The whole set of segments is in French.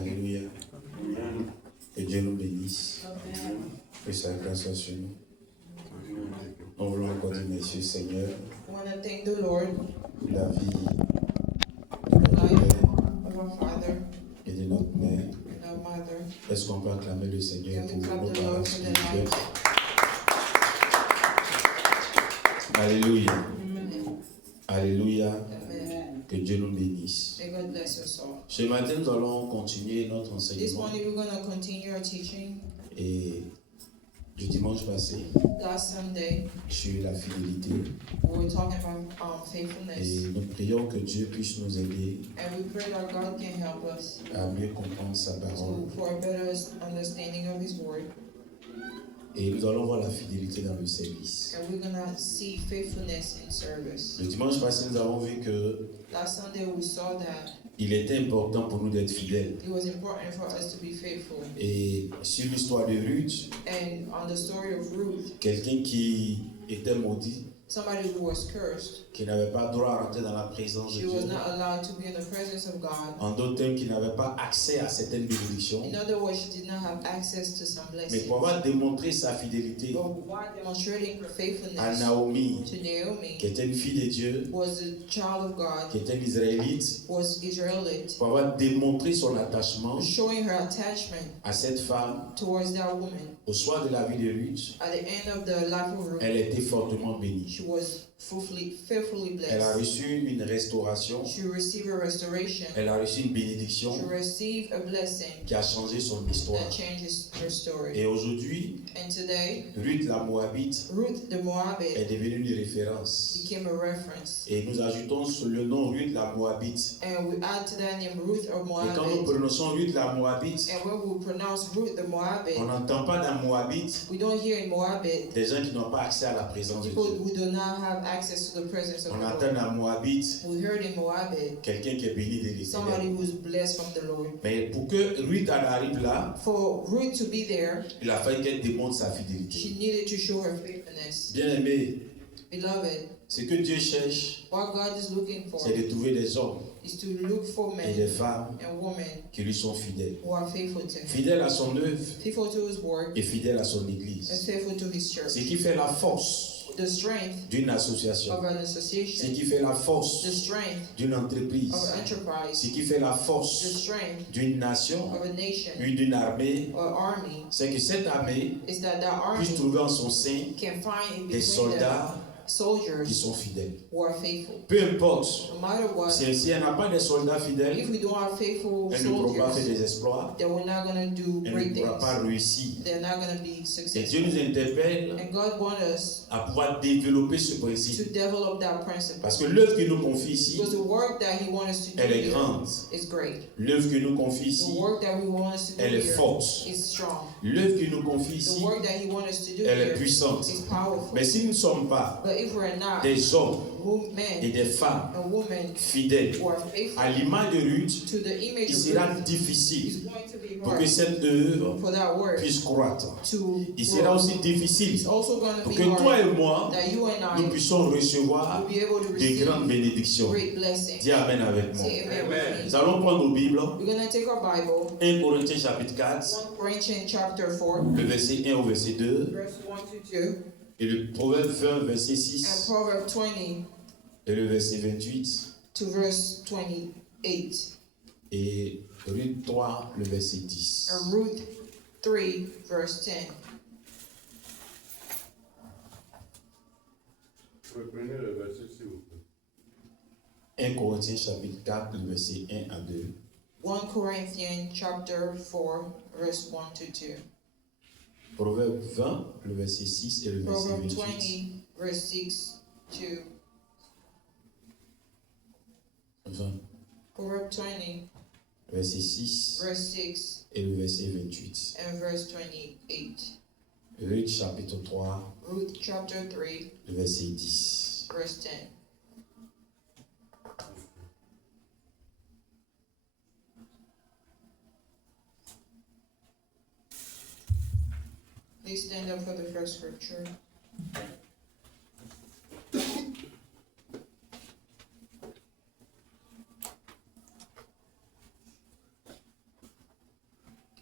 Alléluia. Que Dieu nous bénisse. Que sa grâce soit sur nous. Nous voulons encore dire merci Seigneur. I want to thank the Lord Pour la vie for the life of our father et de notre mère. and our mother. Est-ce qu'on peut acclamer le Seigneur Can pour we clap nos the parents Lord for their spirituels? lives? Alléluia. Amen. Alléluia. Amen. Que Dieu nous bénisse. May God bless us all. Ce matin, nous allons continuer notre This enseignement. morning we're going to continue our teaching. Et du dimanche passé, Last Sunday sur la fidélité. we were talking about faithfulness, Et nous prions que Dieu puisse nous aider and we pray that God can help us à mieux comprendre sa parole. for a better understanding of His Word. Et nous allons voir la fidélité dans le service. And we're going to see faithfulness in service. Le dimanche passé, nous avons vu que Last Sunday we saw that il était important pour nous d'être fidèles. it was important for us to be faithful. Et sur l'histoire de Ruth, And on the story of Ruth, quelqu'un qui était maudit, somebody who was cursed, qui n'avait pas droit à rentrer dans la présence de she was Dieu. not allowed to be in the presence of God. En d'autres termes, qui n'avait pas accès à certaines bénédictions. In other words, she did not have access to some Mais blessings. pour avoir démontré sa fidélité But while demonstrating her à faithfulness Naomi, to Naomi, qui était une fille de Dieu, who was a child of God, qui était une Israélite, was Israelite, pour avoir démontré son attachement showing her attachment à cette femme, towards that woman. au soir de la vie de Ruth, At the end of the life of Ruth, elle était fortement bénie. she was fearfully Elle a blessed. reçu une restauration, She received a restoration. elle a reçu une She bénédiction received a blessing qui a changé son histoire. that changes her story. Et aujourd'hui, And today, Ruth la Moabite Ruth the est Moabite devenue une référence. became a reference. Et nous ajoutons sur le nom Ruth la Moabite. And we add to that name Ruth or Et quand nous Moabite. prononçons Ruth la Moabite, And when we pronounce Ruth the Moabite, on n'entend pas dans Moabite we don't hear in Moabite des gens qui n'ont pas accès à la présence de people Dieu. who do not have access to the presence of On the entend Lord. dans Moabite We heard in Moabite quelqu'un qui est béni de somebody l'Éternel. who's blessed from the Lord. Mais pour que Ruth en arrive là, For Ruth to be there, il a fallu qu'elle démontre sa she fidélité. needed to show her faithfulness. Bien aimé, Beloved, ce que Dieu cherche, what God is looking for c'est de trouver des hommes is to look for et des men femmes and women qui lui sont fidèles. who are faithful to Him, Fidèles à son œuvre faithful to His word, et fidèles à son and église. faithful to His church. Ce qui fait la force The strength d'une association, of an ce association, qui fait la the force strength d'une entreprise, of an ce enterprise, qui fait la the force strength d'une nation, of a nation puis d'une armée, or army, c'est que cette armée is that puisse army trouver en son sein can find in des between them soldats qui soldiers sont fidèles. who are faithful. Peu importe, No matter what, si elle n'a pas de soldats fidèles, if we don't have faithful elle ne pourra pas faire soldiers, des exploits, then we're not going to do elle great ne pourra pas things. réussir. They're not going to be Et Dieu successful. nous interpelle And God wants us à pouvoir développer ce to principe. develop that principle. Parce que l'œuvre qu'il nous confie ici, Because the work that He wants us to do elle est here grande. is great. L'œuvre qu'il nous confie The ici, work that we want us to do elle est here forte. is strong. L'œuvre qu'il nous confie The ici, work that He wants us to do elle est here puissante. is powerful. Mais si nous ne sommes pas But if we're not des hommes et men des femmes and women fidèles who are faithful à l'image de Ruth, to the image il of sera Ruth, difficile it's going to be pour que hard cette œuvre for that work puisse croître. to Il sera grow. aussi difficile It's also going to pour be que toi hard et moi, that you and nous I puissions recevoir will be able to des receive grandes bénédictions. great blessings. Dis Amen avec moi. Say amen with Nous me. allons prendre nos Bibles. We're going to take our Bible, 1 Corinthiens chapitre 4, 1 Corinthians chapter 4, le verset 1 au verset 2, verse 1 to 2, et le Proverbe 20, verset and 6, Proverbs 20 et le verset 28, to verse 28, et Ruth 3, le verset 10. and Ruth 3, verse 10. Reprenez le verset s'il vous plaît. 1 Corinthiens chapitre 4, le verset 1 à 2. 1 Corinthians chapter 4, verse 1 to 2. Proverbe 20, le verset 6 et le verset Proverbs 28. 20, verse 6 to 20, Proverbs 20, verset 6 verse 6 et le verset 28. and verse 28. Ruth chapitre 3, Ruth chapter 3, le verset 10. verse 10. Please stand up for the first scripture.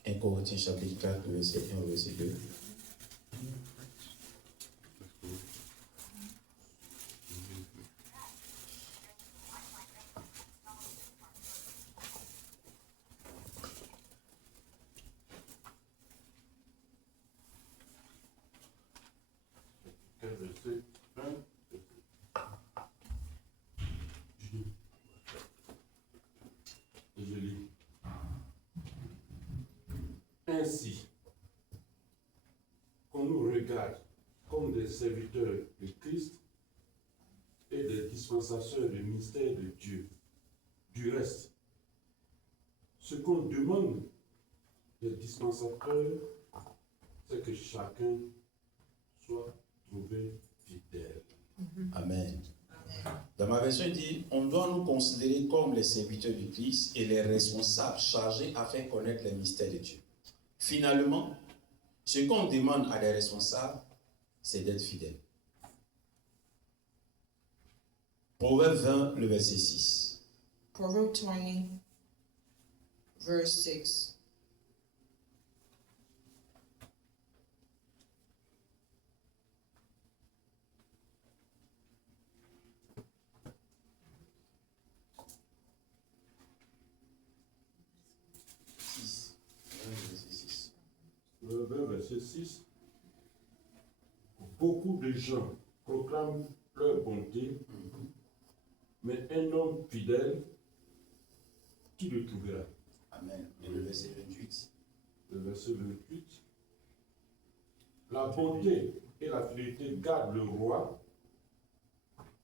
1 Corinthiens chapitre 4, verset 1 au verset 2. Quel verset? 1. Je lis. Ainsi, qu'on nous regarde comme des serviteurs de Christ et des dispensateurs du mystère de Dieu. Du reste, ce qu'on demande des dispensateurs, c'est que chacun soit trouvé fidèle. Amen. Dans ma version, il dit, on doit nous considérer comme les serviteurs du Christ et les responsables chargés à faire connaître les mystères de Dieu. Finalement, ce qu'on demande à des responsables, c'est d'être fidèles. Proverbe 20, le verset 6. Proverbs 20, verse 6. Verset 6. Beaucoup de gens proclament leur bonté, mais un homme fidèle, qui le trouvera? Amen. Et le verset 28. Le verset 28. La bonté et la fidélité gardent le roi,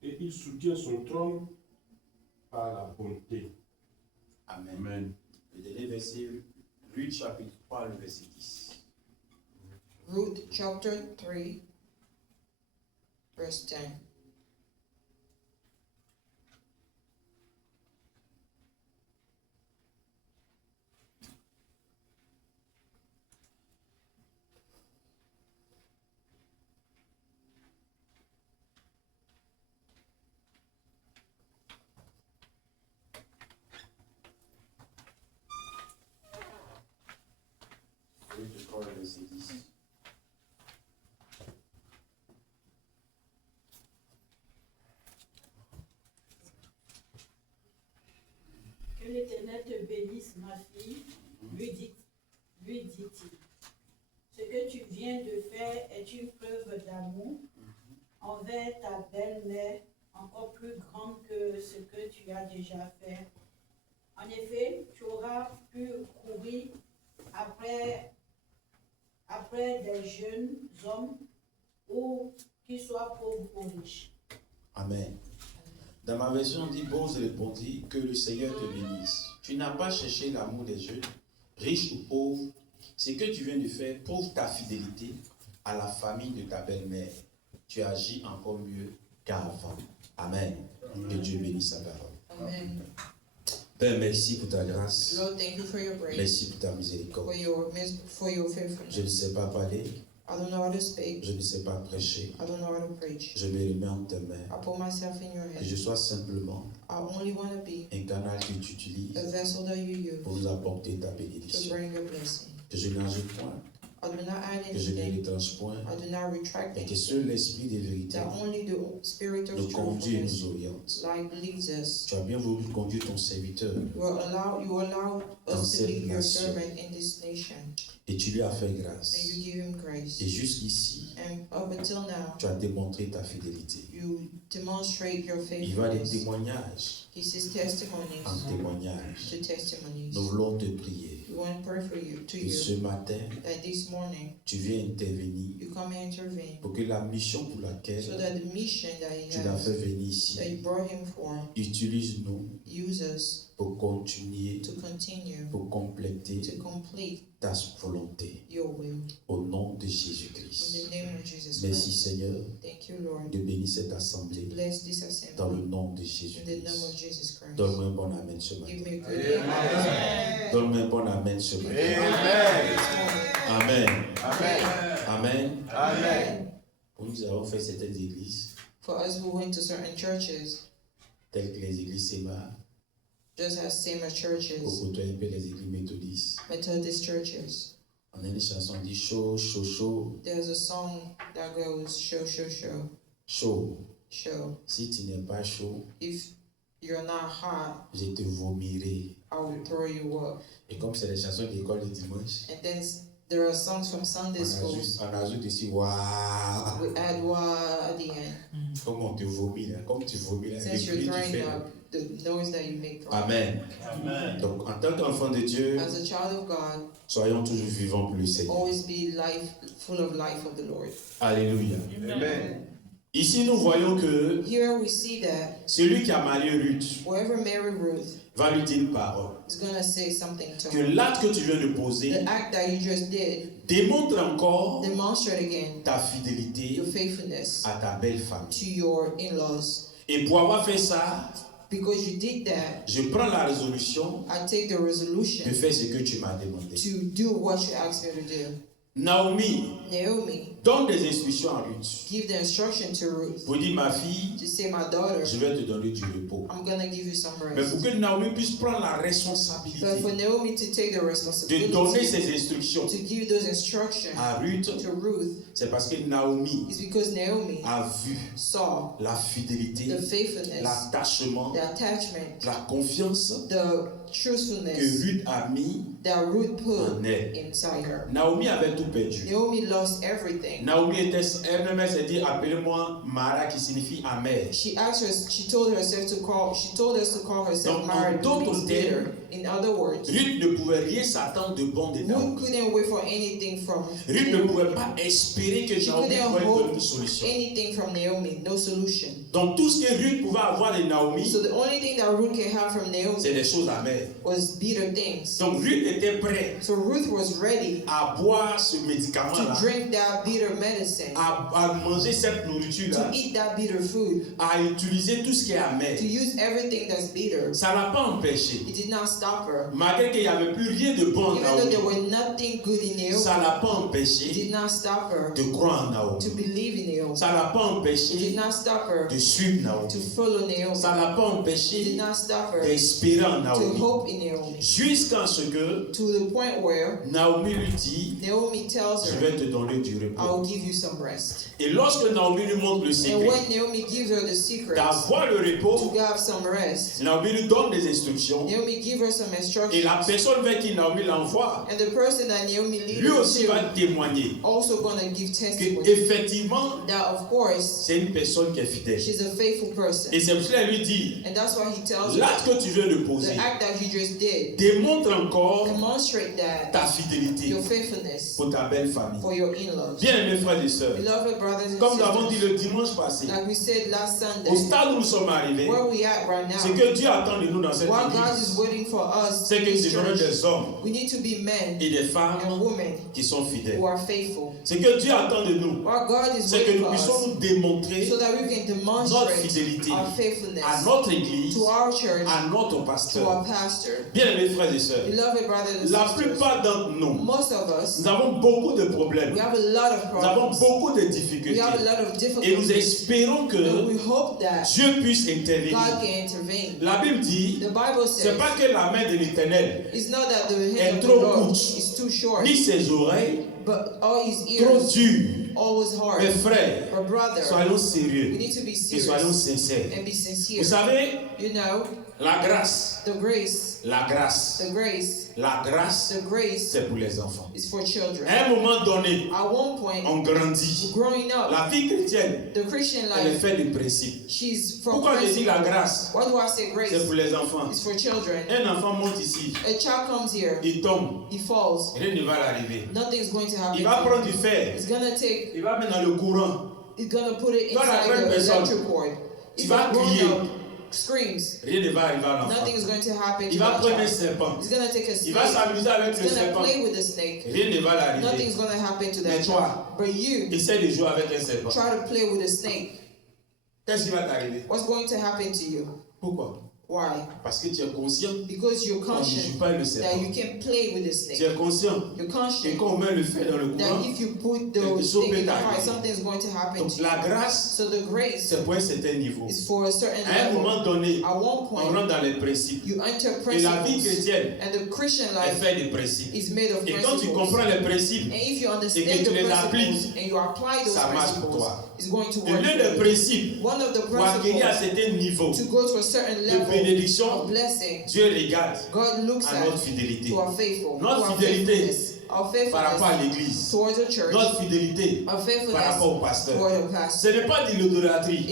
et il soutient son trône par la bonté. Amen. Amen. Le dernier verset, Ruth chapitre 3, le verset 10. Ruth chapter 3, verse 10. Ruth 3, le verset 10. Que l'Éternel te bénisse, ma fille, lui dit-il. Ce que tu viens de faire est une preuve d'amour envers ta belle-mère, encore plus grande que ce que tu as déjà fait. En effet, tu auras pu courir après des jeunes hommes, ou qu'ils soient pauvres ou riches. Amen. Dans ma version, on dit, Boaz répondit, que le Seigneur te bénisse. Tu n'as pas cherché l'amour des jeunes, riches ou pauvres. Ce que tu viens de faire prouve ta fidélité à la famille de ta belle-mère. Tu agis encore mieux qu'avant. Amen. Que Dieu bénisse sa parole. Amen. Père, merci pour ta grâce. Lord, thank you for your grace, Merci pour ta miséricorde. for your faithfulness. Je ne sais pas parler, I don't know how to speak. je ne sais pas prêcher. I don't know how to preach. Je me remets en tes mains. I put myself in your Que hands. je sois simplement I only want to be un canal que tu utilises a vessel that you pour use nous apporter ta to bénédiction. bring a blessing. Que je n'ajoute point, I do not add que je ne anything. retranche point, I do not retract et que it. seul l'esprit de vérité That only the Spirit of nous conduit et truthfulness nous oriente. like leads us. Tu as bien voulu conduire ton serviteur You allow Dans us to cette lead your nation. servant in this nation, et tu lui as fait and grâce. you give him grace. Et jusqu'ici, And up until now, tu as démontré ta fidélité. you demonstrate your Il va des faithfulness. témoignages He says testimonies en témoignages. to testimonies. Nous voulons te prier We want to pray for you, to que ce you, matin, that this morning tu viens intervenir you come and intervene, pour que la mission pour laquelle so that the mission that he tu l'as fait has, venir ici, that you brought him for, utilise-nous use us pour continuer, to continue, pour compléter to complete ta volonté. your will. Au nom de In Jésus-Christ. the name of Jesus Merci Christ. Seigneur Thank you, Lord. de bénir cette assemblée Bless this dans le assembly nom de in the name of Jésus-Christ. Jesus Christ. Donne-moi un bon amen ce Give matin. me a good amen. Donne-moi un bon amen ce matin. Amen. Amen. Amen. Amen. Nous avons fait certaines églises, For us who went to certain churches, telles que les églises Sémar, just as same as Pour churches, côtoyer un peu les églises méthodistes. Methodist churches. On a une chanson qui dit chaud, chaud, chaud, There's a song that goes show, show, show, chaud. show. Si tu n'es pas chaud, If you're not hot, je te vomirai. I will throw you up. Et comme c'est les chansons d'école du dimanche, And then there are songs from Sunday schools. on ajoute ici waouh. We add wa at the end. Comme on te vomit là, comme tu vomis là, le Since you're bruit que tu throwing fais. up, the noise that you make. Amen. Amen. Donc en tant qu'enfant de Dieu, As a child of God, soyons toujours vivants pour le Seigneur. always be life, full of life of the Lord. Alléluia. Amen. Ici nous voyons que Here we see that celui qui a marié Ruth whoever married Ruth va lui dire une parole. is going to say something to Que her. l'acte que tu viens de poser The act that you just did démontre encore demonstrate again ta fidélité your faithfulness à ta belle famille. to your in-laws. Et pour avoir fait ça, Because you did that, je prends la résolution I take the de resolution faire ce que tu m'as demandé. to do what you asked me to do. Naomi Naomi, donne des instructions à Ruth. give the instruction to Ruth Pour dire, ma fille, to say, my daughter, je vais te donner du repos. I'm going to give you some Mais rest. pour que Naomi puisse prendre la But responsabilité for Naomi to take the de responsibility donner ses instructions to give those instructions à Ruth, to Ruth, c'est parce que Naomi is because Naomi a vu saw la fidélité, the faithfulness, l'attachement, the attachment, la confiance the que truthfulness Ruth a mis that Ruth put en elle. inside her. Naomi avait tout perdu. Naomi lost everything. Naomi était, elle-même s'est dit, appelez-moi Mara qui signifie amère. She told herself to call, she told us to call herself Donc, Mara, en d'autres means bitter. In other words, Ruth ne pouvait rien s'attendre de bon de Ruth Naomi. couldn't wait for anything from Ruth ne Naomi. pouvait pas espérer que She Naomi couldn't pourrait hope donner une solution. anything from Naomi, no solution. Donc tout ce que Ruth pouvait avoir de Naomi, So the only thing that Ruth can have from c'est Naomi des choses amères. was bitter things. Donc Ruth était prête So Ruth was ready à boire ce to médicament-là, drink that bitter medicine, à manger cette to nourriture-là, eat that bitter food, à utiliser tout ce qui est amer. to use everything that's bitter. Ça ne l'a pas empêché. It did not stop her. Malgré qu'il n'y avait plus rien de bon en Even though there Naomi, were nothing good in Naomi, ça ne l'a pas it empêché did not stop her de croire en Naomi. to believe in Naomi. Ça ne l'a pas It did empêché not stop her de suivre to Naomi. follow Naomi. Ça ne l'a pas It did empêché not stop her d'espérer en to Naomi. hope in Naomi. Jusqu'à ce que To the point where Naomi lui dit, Naomi tells je her, vais te donner du I repos. will give you some rest. Et lorsque Naomi lui montre le And secret when Naomi gives her the secret d'avoir le to repos, have some rest, Naomi lui donne des instructions. Naomi gives her some Et la instructions. personne vers qui Naomi l'envoie, And the person that Naomi leads lui aussi to va témoigner also going to give que testimony effectivement that, of course, c'est une personne qui est fidèle. she's a faithful person. Et c'est pour cela qu'elle lui dit, And that's why he tells her l'acte que tu viens de the poser act that you just did, démontre encore demonstrate that ta fidélité your faithfulness pour ta belle famille. for your in-laws. Bien-aimés frères et sœurs, Beloved brothers and comme nous l'avons dit sisters, le dimanche passé, like we said last au Sunday, stade où nous sommes arrivés, where we at right ce now, que Dieu attend de nous dans cette what God église, is waiting for us c'est in que this nous devenons church, des hommes we need to be men et des femmes and women qui sont fidèles. who are faithful. Ce que Dieu attend de nous, What God is c'est que waiting nous for puissions us nous démontrer so that we can notre demonstrate fidélité our faithfulness à notre église, to our church, à notre to pasteur. our pastor. Bien-aimés frères et sœurs, Beloved brothers and la sisters, plupart d'entre nous, most of us, nous avons beaucoup de problèmes, we have a lot of nous avons problems. beaucoup de We difficultés have a lot of et nous difficulties. espérons And que we hope that Dieu puisse intervenir. God can intervene. La Bible dit, The Bible c'est says pas que la main de l'Éternel, it's not that the est hand of the trop Lord courte, is too short, ni ses oreilles but all his trop ears dures. always hard. Mes frères, Or brother, soyons we sérieux need to be et soyons serious sincères. and be Vous sincere. savez, You know, la grâce, the grace, la grâce, the grace, la grâce, the grace c'est pour les enfants. is for children. À un moment donné, At one point, on grandit. growing up, La vie chrétienne, the Christian elle est life, faite de principes. she's from Pourquoi je dis la principle. grâce? Why do I say grace? C'est pour les enfants. It's for children. Un enfant monte ici, A child comes here, il tombe, he falls, rien ne va l'arriver. nothing's going to happen. Il va to him. prendre du fer, It's gonna take, il va mettre dans le courant, it's gonna put it Toi, la inside grande the personne, electric cord. tu If vas a grown crier. up screams, rien ne va arriver à l'enfant. nothing is going to happen to Il va that prendre un child. serpent, He's gonna take a il snake. va s'amuser avec le He's gonna serpent, play with the snake. rien ne va l'arriver. Nothing's gonna happen to Mais that toi, child. But you essaie de jouer avec un serpent. try to play with a snake. Qu'est-ce qui va t'arriver? What's going to happen to you? Pourquoi? Why? Parce que tu es conscient Because you're qu'on ne joue conscious pas le that serpent. you can play with the Tu snake. es conscient You're que conscious quand on met le fer dans le courant, that if you put the quelque chose snake peut in the fire, t'arriver. something's going to happen Donc to la you. grâce, So the grace c'est pour un certain niveau. is for a certain À un level. moment donné, At one on point, rentre dans les principes. you enter Et la vie principles, chrétienne and the Christian est life faite de principes. is made of Et quand tu principles. comprends les principes, And if you et que understand tu the les principles appliques, and you apply those ça marche pour principles, toi. it's going to et work. l'un des principes One of the pour acquérir à principles certain niveau to go to a certain de level bénédiction, of blessing, Dieu regarde God looks à notre at fidélité. to our faithful, Notre to our fidélité faithfulness, our par rapport à faithfulness l'église. towards the church, Notre fidélité our par faithfulness rapport au pasteur. toward the pastor. Ce n'est pas de l'idolâtrie,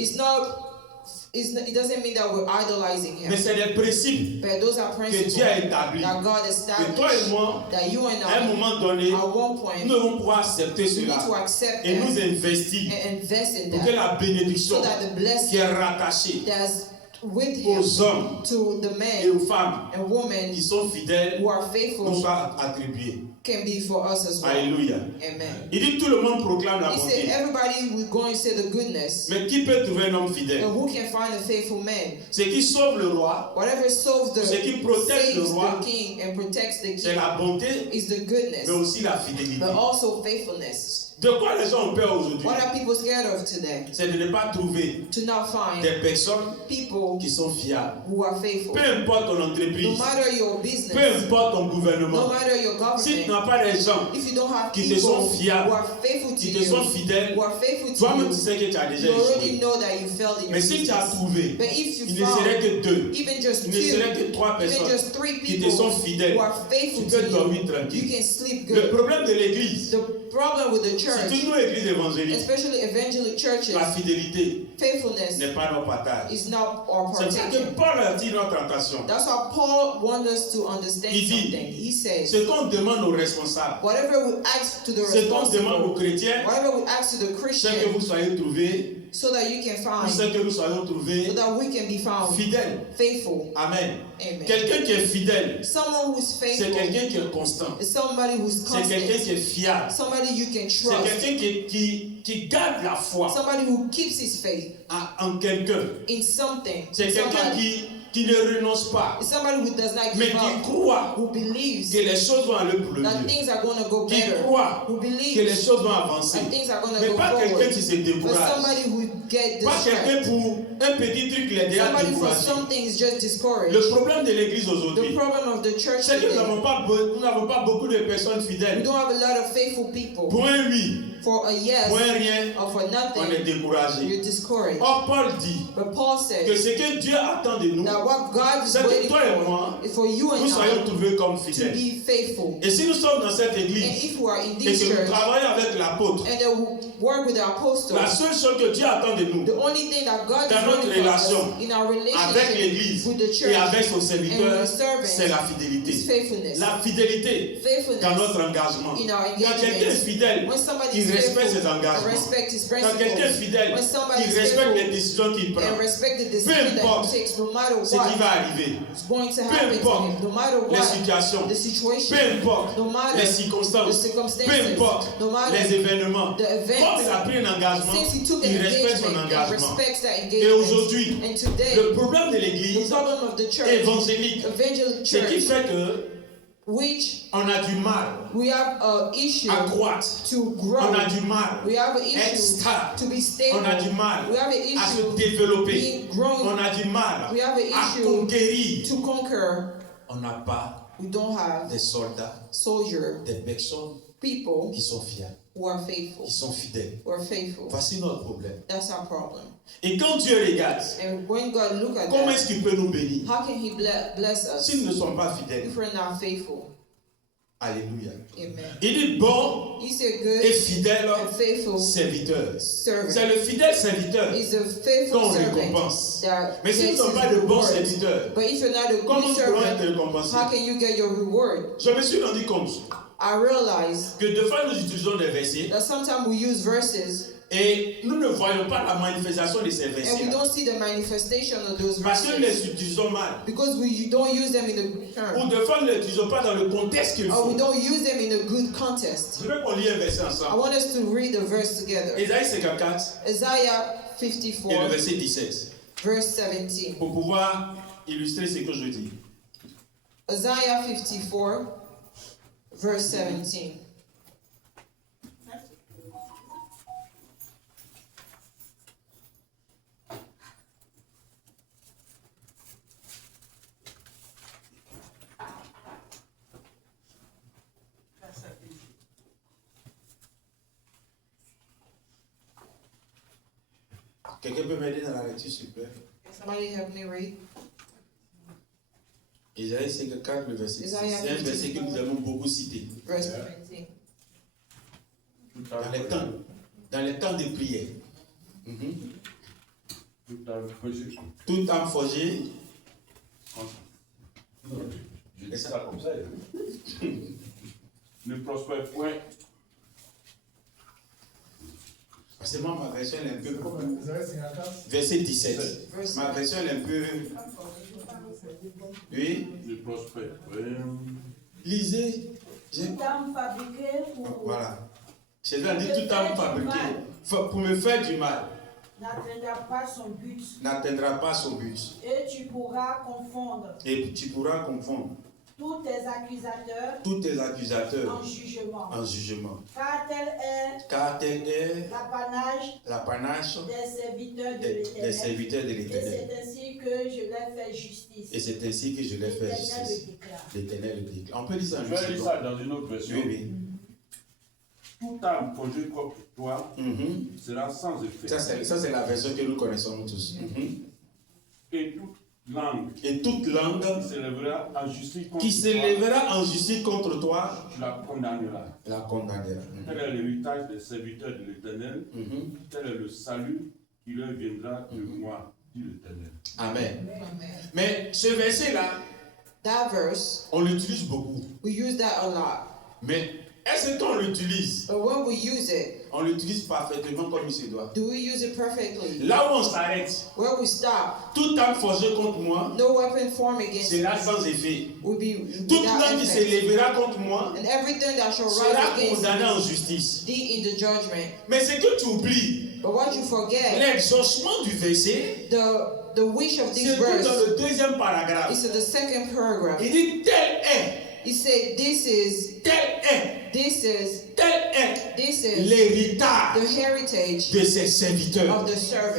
It doesn't mean that we're idolizing mais him, c'est des principes but those are que principles Dieu a établis. that God Que toi et established, moi, that you and à un I, moment donné, at one nous point, devons pouvoir accepter we need to cela accept et nous that investir and invest in pour que that, la bénédiction so that the qui blessing est rattachée that's with him aux hommes to the et men aux femmes and women qui sont fidèles who are nous faithful soit attribuée. can be for us as well. Alléluia. Amen. Il dit tout le monde proclame la He said bonté. everybody will go and say the goodness, Mais qui peut trouver un homme and fidèle? who can find a faithful man? Ce qui sauve le roi, Whatever solves Ce qui protège le saves roi, the king and protects the c'est king la bonté, is the goodness, mais aussi la fidélité. but also faithfulness. De quoi les gens ont peur aujourd'hui? What are people scared of today? C'est de ne pas trouver To not find des personnes people qui sont fiables. who are faithful. Peu importe ton No entreprise, matter your peu business, importe ton no gouvernement, matter your si tu government, n'as pas des gens if you don't have qui te people sont who fiables, are faithful to qui te sont you, fidèles, who are faithful to toi-même tu you, sais que tu as déjà you already échoué. know that you failed in your Mais si tu as business. trouvé, But if il you ne serait found que deux, even just il ne serait two, que trois even personnes just three qui te people sont fidèles, who are faithful tu to peux dormir you, you tranquille. can sleep Le good. problème de l'église, The problem with the surtout church, nous, église évangélique, especially evangelical churches, la fidélité faithfulness n'est pas notre partage. is not our C'est pour ça que partaking. Paul a dit notre tentation. That's why Paul wants us to understand Il dit, something. He says, Ce qu'on demande aux responsables, whatever we ask to the ce qu'on demande aux responsible, chrétiens, whatever we ask to the c'est que Christian, vous soyez trouvés, so that you can c'est find, que nous soyons so trouvés that we can be found fidèles. faithful. Amen. Amen. Quelqu'un qui est fidèle, Someone who's c'est faithful quelqu'un qui est constant. is somebody who's C'est quelqu'un constant, qui est fiable. somebody you can C'est trust, quelqu'un qui garde la foi somebody who keeps his faith en quelqu'un. in something. C'est quelqu'un Somebody, qui ne renonce pas, somebody who does not mais give qui up, croit who believes que les choses vont aller pour le that mieux. things are going to go Qui better, croit who que les believes choses vont avancer. that things are going to Mais go pas quelqu'un forward, qui se but décourage. somebody who get Pas quelqu'un distracted, pour un petit truc les déjà somebody for découragé. something is just discouraged. Le problème de l'église The aujourd'hui, problem of the church c'est que nous today, n'avons pas beaucoup de personnes we fidèles. don't have a lot of faithful people. Pour un oui, For a yes pour un rien, or for on est nothing, découragé. you're discouraged. Or, Paul dit But Paul que says ce que Dieu attend de nous, that what God is c'est que waiting toi et moi, for is for you nous and soyons I trouvés comme to fidèles. be faithful. Et si nous sommes dans cette And église if we are in et this que nous church travaillons avec l'apôtre, and then we work with the apostles, la seule chose que Dieu attend de nous, the only thing that God is dans notre waiting for us relation in our avec relationship l'église with the et church avec son and serviteur, with the servants c'est la is fidélité. faithfulness. La fidélité dans notre Faithfulness engagement. in our Quand quelqu'un est engagement. fidèle, When somebody il is respecte ses faithful and engagements. respect his Quand quelqu'un est principles, fidèle, when somebody il is respecte les faithful décisions qu'il prend. and respect the decision that importe he takes, no matter Ce qui what va arriver, is going to peu happen to importe him, no matter les what situations, the situation, peu importe no matter les the circonstances, peu circumstances, importe no matter les événements. the Comme il events, a pris un engagement, since he took an il respecte son engagement and engagement. respects that Et engagement. aujourd'hui, And today, le problème de the l'église problem of the church, évangélique, evangelical ce qui church, fait que which on a du mal we have an issue à croître, to on grow, a du mal we have an à être issue stable, to be stable, on a du mal we have an à se issue développer, being growing, on a du mal we have an à issue conquérir. to conquer. On n'a pas We don't have des soldats, soldier des personnes people qui sont fiables, who are faithful, qui sont fidèles. who are faithful. Voici notre problème. That's our problem. Et quand Dieu regarde, And when God look at comment that, est-ce qu'il peut nous bénir how can He bless us s'ils ne sont pas fidèles? if we're not faithful? Alléluia. Amen. Il dit bon He said, et good fidèle and faithful serviteur. servant C'est le fidèle serviteur is a faithful qu'on servant récompense. that Mais si nous ne gets sommes his pas de bons reward. serviteurs, But if you're not a comment good nous pourrons être servant, récompensés? how can you get your reward? Je me suis rendu compte I realize que deux fois nous utilisons des versets that sometimes we use verses et nous ne voyons pas la manifestation de ces and we versets. don't see the manifestation of those Parce que nous verses les utilisons mal. because we don't use them in a good Ou term, deux fois nous ne les utilisons pas dans le contexte qu'il or we faut. don't use them in a good context. Je veux qu'on lit un verset I ensemble. want us to read the verse together. Ésaïe 54 Isaiah et le 54, verset 17. verse 17. Pour pouvoir illustrer ce que je dis. Isaiah 54, verse 17. Quelqu'un peut m'aider dans la lecture, s'il vous plaît? Somebody help me read. Isaïe 54, le verset 6. Isaiah C'est un verset que nous avons beaucoup cité. Verse 20. Dans les temps de prière. Mhm. Tout Tout âme forgée. Je dis ça comme ça. Ne prospère point. Parce que moi, ma version elle est un peu. Isaiah 54. Verset 17. Verse Ma version elle est un peu. Oui. Ne prospère point. Lisez. Toute âme fabriquée pour Voilà. Jésus a dit tout âme fabriquée pour me faire du mal n'atteindra pas son but. n'atteindra pas son but. Et tu pourras confondre Et tu pourras confondre tous tes accusateurs tous tes accusateurs en jugement. en jugement. Car tel est Car tel est l'apanage l'apanage des serviteurs de des l'Éternel. serviteurs de Et l'Éternel. c'est ainsi que je leur fais justice. Et c'est ainsi que je l'ai fait L'Éternel justice. le déclare. L'Éternel le déclare. On peut lire ça en Je vais lire ça dans une autre version. Oui, oui. Toute âme forgée contre toi Mhm. sera sans effet. Ça, c'est la version que nous connaissons nous tous. Mhm. Et toute langue Et toute langue qui s'élèvera en justice contre qui toi, s'élèvera en justice contre toi, tu la condamneras. la condamnera. Tel est l'héritage des serviteurs de l'Éternel. Mhm. Tel est le salut qui leur viendra de moi, dit l'Éternel. Amen. Amen. Mais ce verset-là, That verse, on l'utilise beaucoup. we use that a lot. Mais est-ce qu'on l'utilise? But when we use it, On l'utilise parfaitement comme il se doit. do we use it perfectly? Là où on s'arrête, Where we stop, toute âme forgée contre moi no weapon formed against sera us sans effet. will be Toute without langue qui effect. s'élèvera contre moi And everything that shall sera rise against condamné en justice. thee in the judgment. Mais ce que tu oublies, But what you forget, l'exaucement du verset, the wish of this c'est tout dans verse le deuxième paragraphe. is in the second paragraph. Il dit tel est, He said, this is this is the l'héritage heritage de ses serviteurs. of the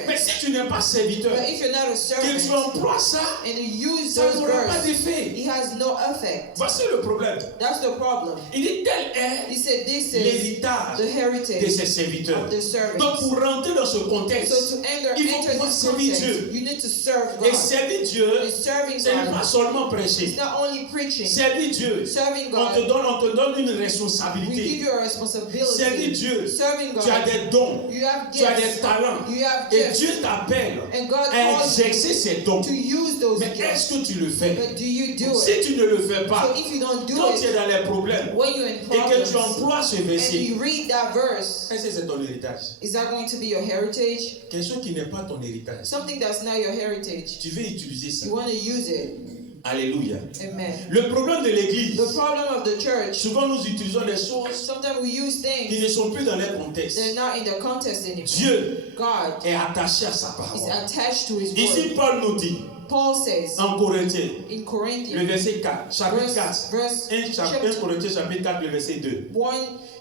Mais servant. si tu n'es pas serviteur, But if you're not a que tu servant emploies ça, and you use ça those n'aura pas verses, d'effet. he has no effect. Voici le problème. That's the problem. Il dit tel He est said, this is l'héritage the de heritage ses serviteurs. of the servants. Donc pour rentrer dans ce So contexte, to il faut enter pouvoir this servir context, Dieu. you need to serve Et God. servir Dieu, And serving ce n'est pas God seulement is prêcher. not only preaching. Servir Dieu, Serving on te God, donne une we give responsabilité. you a Servir responsibility. Dieu, Serving tu as God, des dons, you have tu as des gifts. talents. You have Et gifts. Dieu t'appelle And God à calls you exercer ces dons. to use those Mais gifts. est-ce que tu le fais? But do you do Si it? tu ne le fais pas, So if you don't do quand tu es it, dans les problèmes when you're in et que tu problems, emploies ce and verset, you read that verse, est-ce que c'est ton héritage? is that going to be your heritage? Quelque chose qui n'est pas ton héritage. Something that's not your heritage. Tu veux utiliser ça. You want to use it. Alléluia. Amen. Le problème de l'église, The problem of the church, souvent nous utilisons des choses sometimes we use qui things ne sont plus dans leur contexte. that are not in the context anymore. Dieu God est attaché à sa is parole. attached to His Ici, word. Paul nous dit, Paul says en Corinthiens, in le Corinthians, verset 4, chapitre 4, verse 1 Corinthiens chapitre 4, le verset 2. 1,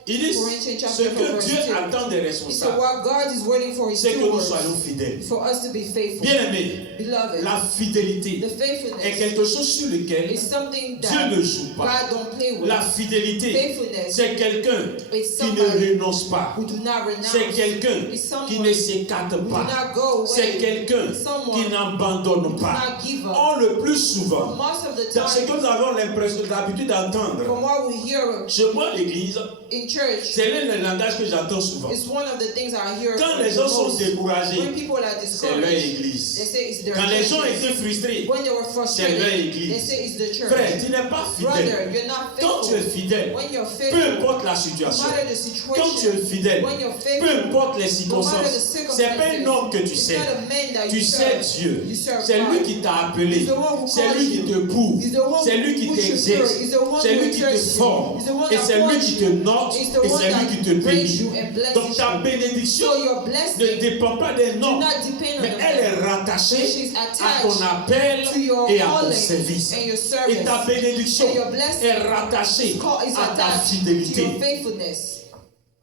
Il dit, Corinthians ce chapter 4, que verse Dieu 2. attend des He said, responsables, what God is waiting for His c'est que nous stewards, soyons fidèles. for us to be faithful. Bien-aimés, Beloved, la fidélité the est faithfulness quelque chose sur lequel is something Dieu that ne joue pas. God don't play with. La fidélité, Faithfulness c'est quelqu'un is qui ne somebody renonce pas. who do not renounce. C'est quelqu'un It's someone qui ne s'écarte who do pas. not go C'est away. quelqu'un Someone qui n'abandonne who do pas. not give up. Or, le plus souvent, Most of the dans ce que time, nous avons l'habitude d'entendre, from what we hear chez moi, l'église, in church, c'est l'un des langages que j'entends souvent. it's one of the things I hear Quand the les gens sont most. découragés, When people are c'est leur discouraged, they église. say it's their Quand les gens church. étaient frustrés, When they were c'est leur frustrated, église. they say it's the church. Frère, tu n'es pas fidèle. Brother, you're not Quand Quand tu es faithful, fidèle, when you're peu faithful, importe la no situation, matter the quand tu es situation, fidèle, when you're peu faithful, importe les no matter the circonstances, c'est pas un circumstances, homme que tu it's sais. not a man that Tu you sais serve. Dieu. You serve C'est lui God. qui t'a appelé. He's the one who C'est calls lui qui you. te pousse. He's the one C'est lui qui who pushes you t'exerce. through. He's the one C'est who lui qui te exerts you. forme. He's the one Et that c'est lui forms qui te you. note. He's the Et one c'est lui that qui te brings bénit. you and blesses Donc ta you. bénédiction So your ne blessing dépend pas des do noms, not depend on mais the elle est man. rattachée She's à ton attached appel to your et à ton calling service. and your Et ta service. bénédiction And your blessing est rattachée is à ta attached to fidélité. your faithfulness.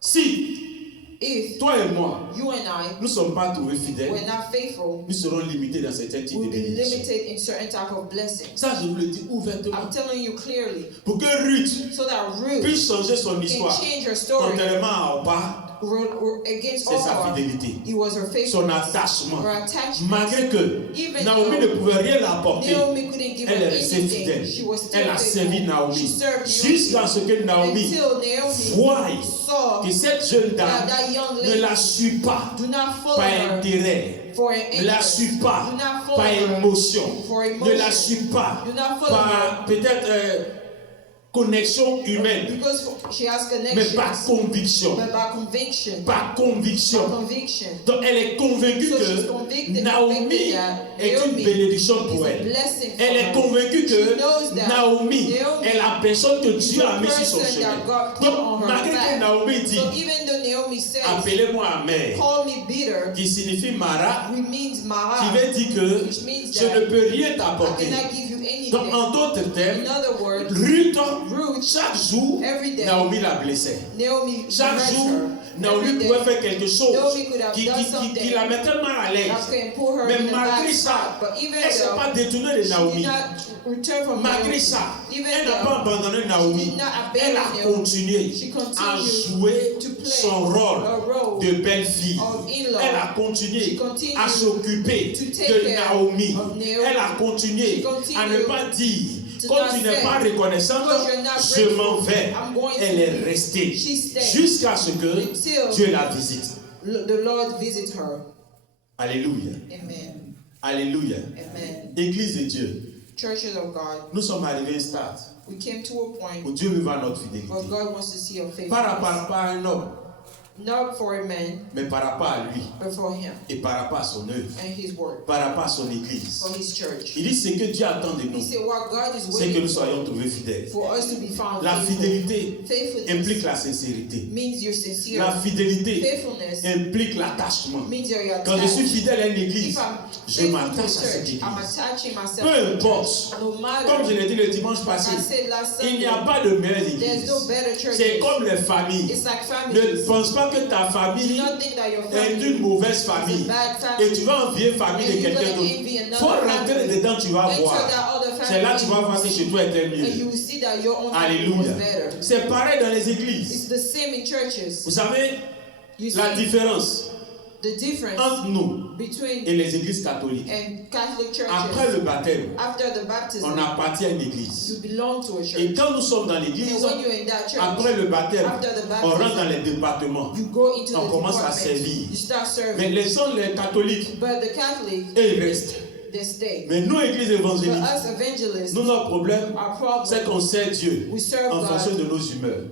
Si If toi et moi, you and I nous ne sommes pas trouvés fidèles, were not faithful, nous serons limités dans certains types de we'll be bénédictions. limited in certain type of blessings. Ça, je vous le dis ouvertement. I'm telling you clearly, Pour que Ruth so that Ruth puisse changer son can histoire, change her story contrairement à Orpa, against c'est sa all. fidélité, It was her son faithfulness, attachement. her attachment. Malgré que Even Naomi ne though pouvait rien l'apporter, Naomi couldn't give elle her est restée anything, fidèle. she was still Elle a servi faithful. She Naomi served jusqu'à ce que Naomi until Naomi voie saw que cette jeune dame that young ne lady la suit pas do not follow par her intérêt, for an ne la interest. suit pas Do not follow par her émotion, for ne la emotion. suit pas Do not follow par peut-être connexion humaine, because she has mais connection, par conviction. but by conviction. Par conviction. By conviction. Donc elle est convaincue So she's que convicted Naomi that est une Naomi bénédiction pour is a elle. blessing for Elle est her. convaincue que She knows that Naomi est la personne que Dieu a the mis sur son person chemin. that God put Donc on her malgré que path. Naomi dit, So even though Naomi says, appelez-moi Amère, call me bitter, qui signifie Mara, which means qui Mara, veut dire que which means je ne that peux rien I t'apporter. cannot give you anything. Donc en d'autres termes, In other words, Ruth, chaque jour, every day, Naomi la blessait. Naomi Chaque blessed jour, her. Naomi Every day, pouvait faire quelque chose Naomi could have qui done something la mettait mal à l'aise. that can pull her Mais in a malgré bad ça, spot. But even elle ne s'est though pas détournée de she Naomi. did not return from Malgré Naomi, ça, even elle n'a though pas abandonné Naomi. she did not Elle a abandon Naomi, continué she à continued jouer to play son rôle a rôle de belle-fille. of in-law. Elle a continué She continued à s'occuper to take de care Naomi. of Naomi. Elle a continué She continued à ne pas dire, to comme not tu n'es say, pas reconnaissante, because you're not je grateful, m'en vais. I'm going to Elle est leave. restée She stayed jusqu'à ce que until Dieu la visite. the Lord visit her. Alléluia. Amen. Alléluia. Amen. Église de Dieu, Churches of God, nous sommes arrivés à un stade we came to a point où Dieu veut voir notre where fidélité. God wants to see your Par faithfulness. rapport à un homme, Not for a man, mais par rapport à lui but for him et par rapport à son œuvre, and his work, par rapport à son église. for his church. Il dit ce que Dieu attend de He nous, said what God is c'est que waiting nous soyons trouvés fidèles. for us to be found La faithful. fidélité Faithfulness implique la sincérité. means you're sincere. La fidélité Faithfulness implique l'attachement. means you're Quand je suis attached. fidèle à une église, If I'm je faithful to m'attache à a cette church, I'm église. attaching myself Peu to the importe, church. No comme matter, je l'ai dit le dimanche like passé, I said last il n'y Sunday, a pas de meilleure there's église. no better church. C'est comme les familles. It's like Ne families. pense pas que ta Do famille not think that your est family une mauvaise is famille a bad et family. tu vas envier la famille de And you're quelqu'un gonna d'autre. envy another Faut rentrer family. dedans, tu vas Enter voir. that other C'est là que tu vas family voir que chez toi était and you mieux. will see that your own family was Alléluia. better. C'est pareil dans les églises. It's the same in churches. Vous savez, You la see différence the difference entre nous between et les églises catholiques. and Catholic churches. Après le baptême, After the baptism, on appartient à une église. you belong to a church. Et quand nous sommes dans And l'église, when you're in that church, après le baptême, after the on rentre baptism, dans les départements. you go into On the commence à department. servir. You start Mais serving. les catholiques, But the Catholics, eux, ils restent. they stay. Mais nous, églises But évangéliques, us evangelists, nous, notre problème, our c'est problem, qu'on sert Dieu we serve en fonction God de nos humeurs.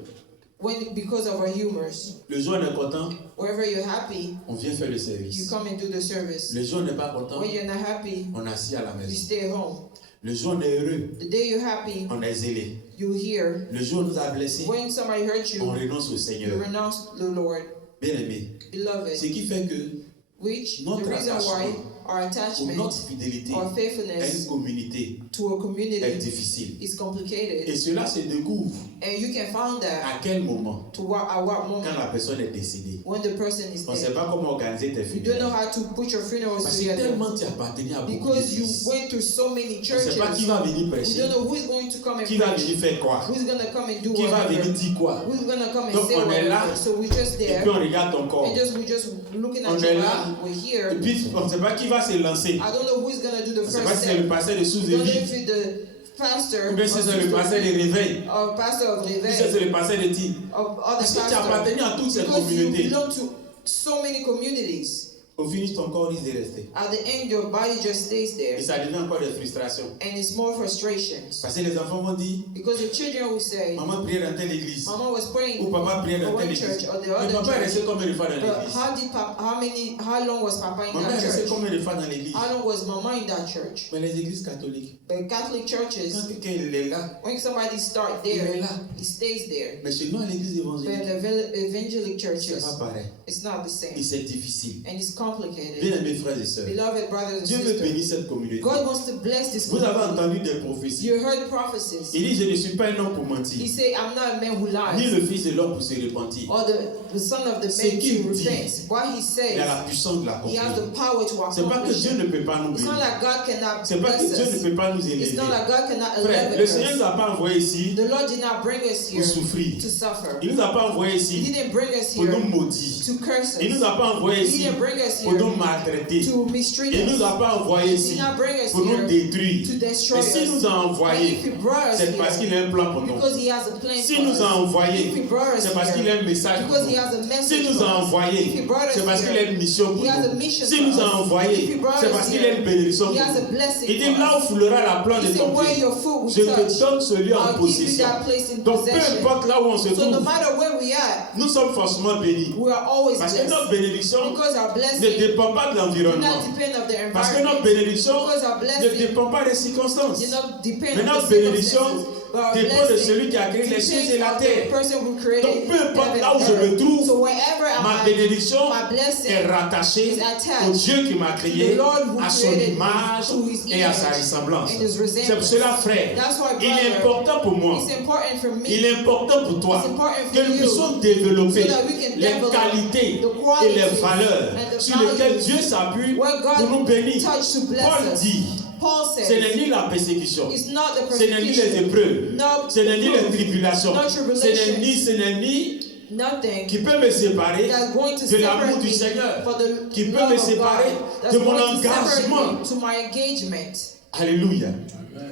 because of our humors. Le jour où on est content, Wherever you're happy, on vient faire le you service. come and do the service. Le jour où on n'est pas content, When you're not happy, on est assis à la you maison. stay home. Le jour où on est heureux, The day you're happy, on est zélé. you hear. Le jour où on nous a blessés, When somebody hurt on you, renonce au you Seigneur. renounce the Lord. Bien aimé. Beloved, Ce qui fait que which the notre reason why attachement our ou attachment notre fidélité or à une faithfulness communauté to a est community difficile. is Et complicated, cela se découvre and you can find that à quel moment, at what quand moment la personne est décédée. when the person is On ne sait dead. pas comment organiser tes You don't know funérailles. how to put your funerals Parce que together tellement tu appartenais à beaucoup because you d'églises. went through so many On ne churches. sait pas qui va venir We prêcher, don't know who is going to come and qui va preach, venir faire quoi, who's gonna come and do qui va venir whatever, dire quoi. who's gonna come and Donc, say on est là, whatever. So we're just Et there puis on regarde ton corps. and we just looking On at est you. là. We're Et here. puis on ne sait pas qui va se lancer. I don't know who's gonna do the On ne sait first pas si c'est le step. pasteur de I don't know sous-évite, if it's the pastor ou bien si c'est le pasteur de réveil, or pastor of ou si c'est Réveil le pasteur de tir. of other Parce que tu pastors. appartenais à toutes ces Because you communautés. belong to so many communities. Au finish, ton corps risque de rester. At the end, your body just stays there. Et ça devient encore des frustrations. And it's more frustrations. Parce que les enfants vont dire, Because the children will say, maman priait dans telle église. Mama was praying Ou papa priait dans for telle one église. church or the Mais other papa est resté church. combien de fois dans But l'église? how long was Papa in Maman est that restée church? combien de fois dans l'église? How long was Mama in that church? Mais les églises catholiques, The Catholic quand churches, quelqu'un est là, when somebody starts il est there, là. he stays there. Mais chez nous, à l'église But évangélique, in the evangelic c'est churches, pas pareil. it's not the Et same. c'est difficile. And it's complicated. Bien aimés frères et sœurs, Beloved brothers and Dieu veut bénir sisters, cette communauté. God wants to bless this Vous avez community. entendu des prophéties. You heard prophecies. Il dit, je ne suis pas un homme pour He mentir, said, I'm not a man who ni lies, le fils de l'homme pour se repentir. or the son of the C'est man qu'il to dit. repent. What he Il says, a la puissance de he l'accomplir. has the power to C'est pas que accomplish Dieu it. ne peut pas nous It's not bénir. like God cannot C'est pas que bless Dieu ne us. peut pas nous It's élever. not like God cannot Frère, elevate le Seigneur ne us. nous a pas envoyés ici The Lord did not bring us here pour souffrir. to suffer. Il ne nous a pas envoyés He ici didn't bring us pour here nous maudire. to curse Il ne nous us. a pas envoyés He ici didn't bring us pour here nous maltraiter. to mistreat Il ne nous us. a pas envoyés He ici did not bring us pour nous here détruire. to destroy Mais s'il us. nous a And envoyés, if He brought us c'est parce here, qu'il a un plan pour nous. because He has a plan S'il nous a for us. If He envoyés, brought us c'est parce qu'il here, a un message pour because He nous. has a S'il message nous for a us. If He envoyés, brought us c'est parce qu'il a here, une mission pour He has a nous. mission S'il for nous a us. If He envoyés, brought c'est us parce qu'il a here, une bénédiction He pour has a nous. blessing Il dit for là où us. foulera la plante He de said, ton where pied, your foot will je te touch, donne ce lieu en I'll give you possession. that place in Donc peu possession. importe là où on se So no trouve, matter where we are, nous sommes forcément bénis. we are always Parce que notre blessed. bénédiction Because our ne blessing dépend pas de do l'environnement. not depend on the Parce que notre environment. bénédiction Because our ne blessing dépend pas des circonstances. do not depend Mais on notre the bénédiction circumstances. But our dépend de blessing celui qui a créé les cieux et la depends on terre. the person who created Donc peu importe heaven là où and je me earth. trouve, So wherever ma I'm bénédiction my blessing est rattachée is attached au Dieu qui m'a créé, to the Lord who à son created image to His et à sa image ressemblance. and His C'est pour resemblance. cela, frère, That's why, il est brother, important pour moi, it's important for me il est important pour toi It's important que for nous you puissions développer so that we can les develop qualités the et qualities les valeurs and the sur lesquelles values Dieu s'appuie where God pour nous bénir. touched to bless Paul us. dit, Paul ce says, n'est ni la persécution, it's not the ce n'est ni les persecution, épreuves, no ce n'est ni les proof, tribulations, no ce n'est ni nothing qui peut me séparer that's going to de l'amour separate du me Seigneur, for the qui peut love me of séparer God, that's de mon going to separate engagement. me to my engagement. Alléluia.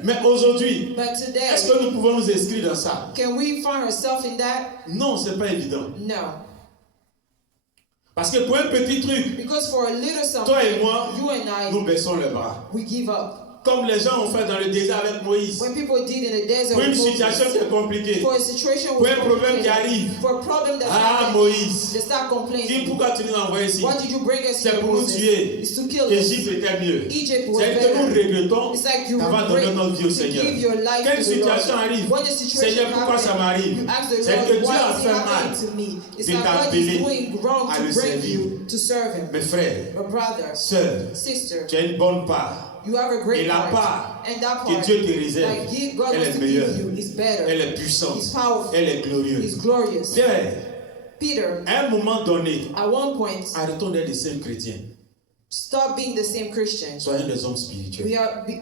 Mais aujourd'hui, But est-ce today, que nous pouvons nous inscrire dans ça? can we find ourselves in that? Non, c'est pas évident. No. Parce que pour un petit truc, Because for a little something, toi et moi, you and nous I, baissons les bras. we give up. Comme les gens ont fait dans le désert avec Moïse. When people did in the desert Pour une with situation qui Moses, est compliquée. for a situation Pour un problème qui complicated, arrive. for a problem that's Ah, happening, Moïse. they start Dis complaining. pourquoi tu nous as envoyés ici? Why did you bring us C'est here, pour nous Moses? tuer. It's to kill us. Égypte était mieux. Egypt was C'est que nous better. regrettons It's like you d'avoir donné notre vie au regret to Seigneur. give your life Quelle to the Lord. situation arrive? When the situation Seigneur, pourquoi ça m'arrive? you ask the C'est Lord, que Dieu why a is it fait mal happening to me? It's de like God t'appeler is doing wrong à to le bring servir. you to serve Him. Mes frères, But brother, sœurs, sister, tu as une bonne part. you have a Et great la part. part And that que part Dieu te réserve, that God elle wants est to meilleure. give you is better. Elle est puissante. It's powerful. Elle est It's glorieuse. glorious. Pierre, Peter, à un moment donné, at one point, arrêtons d'être des simples chrétiens. stop being the same Christians. Soyons des hommes spirituels.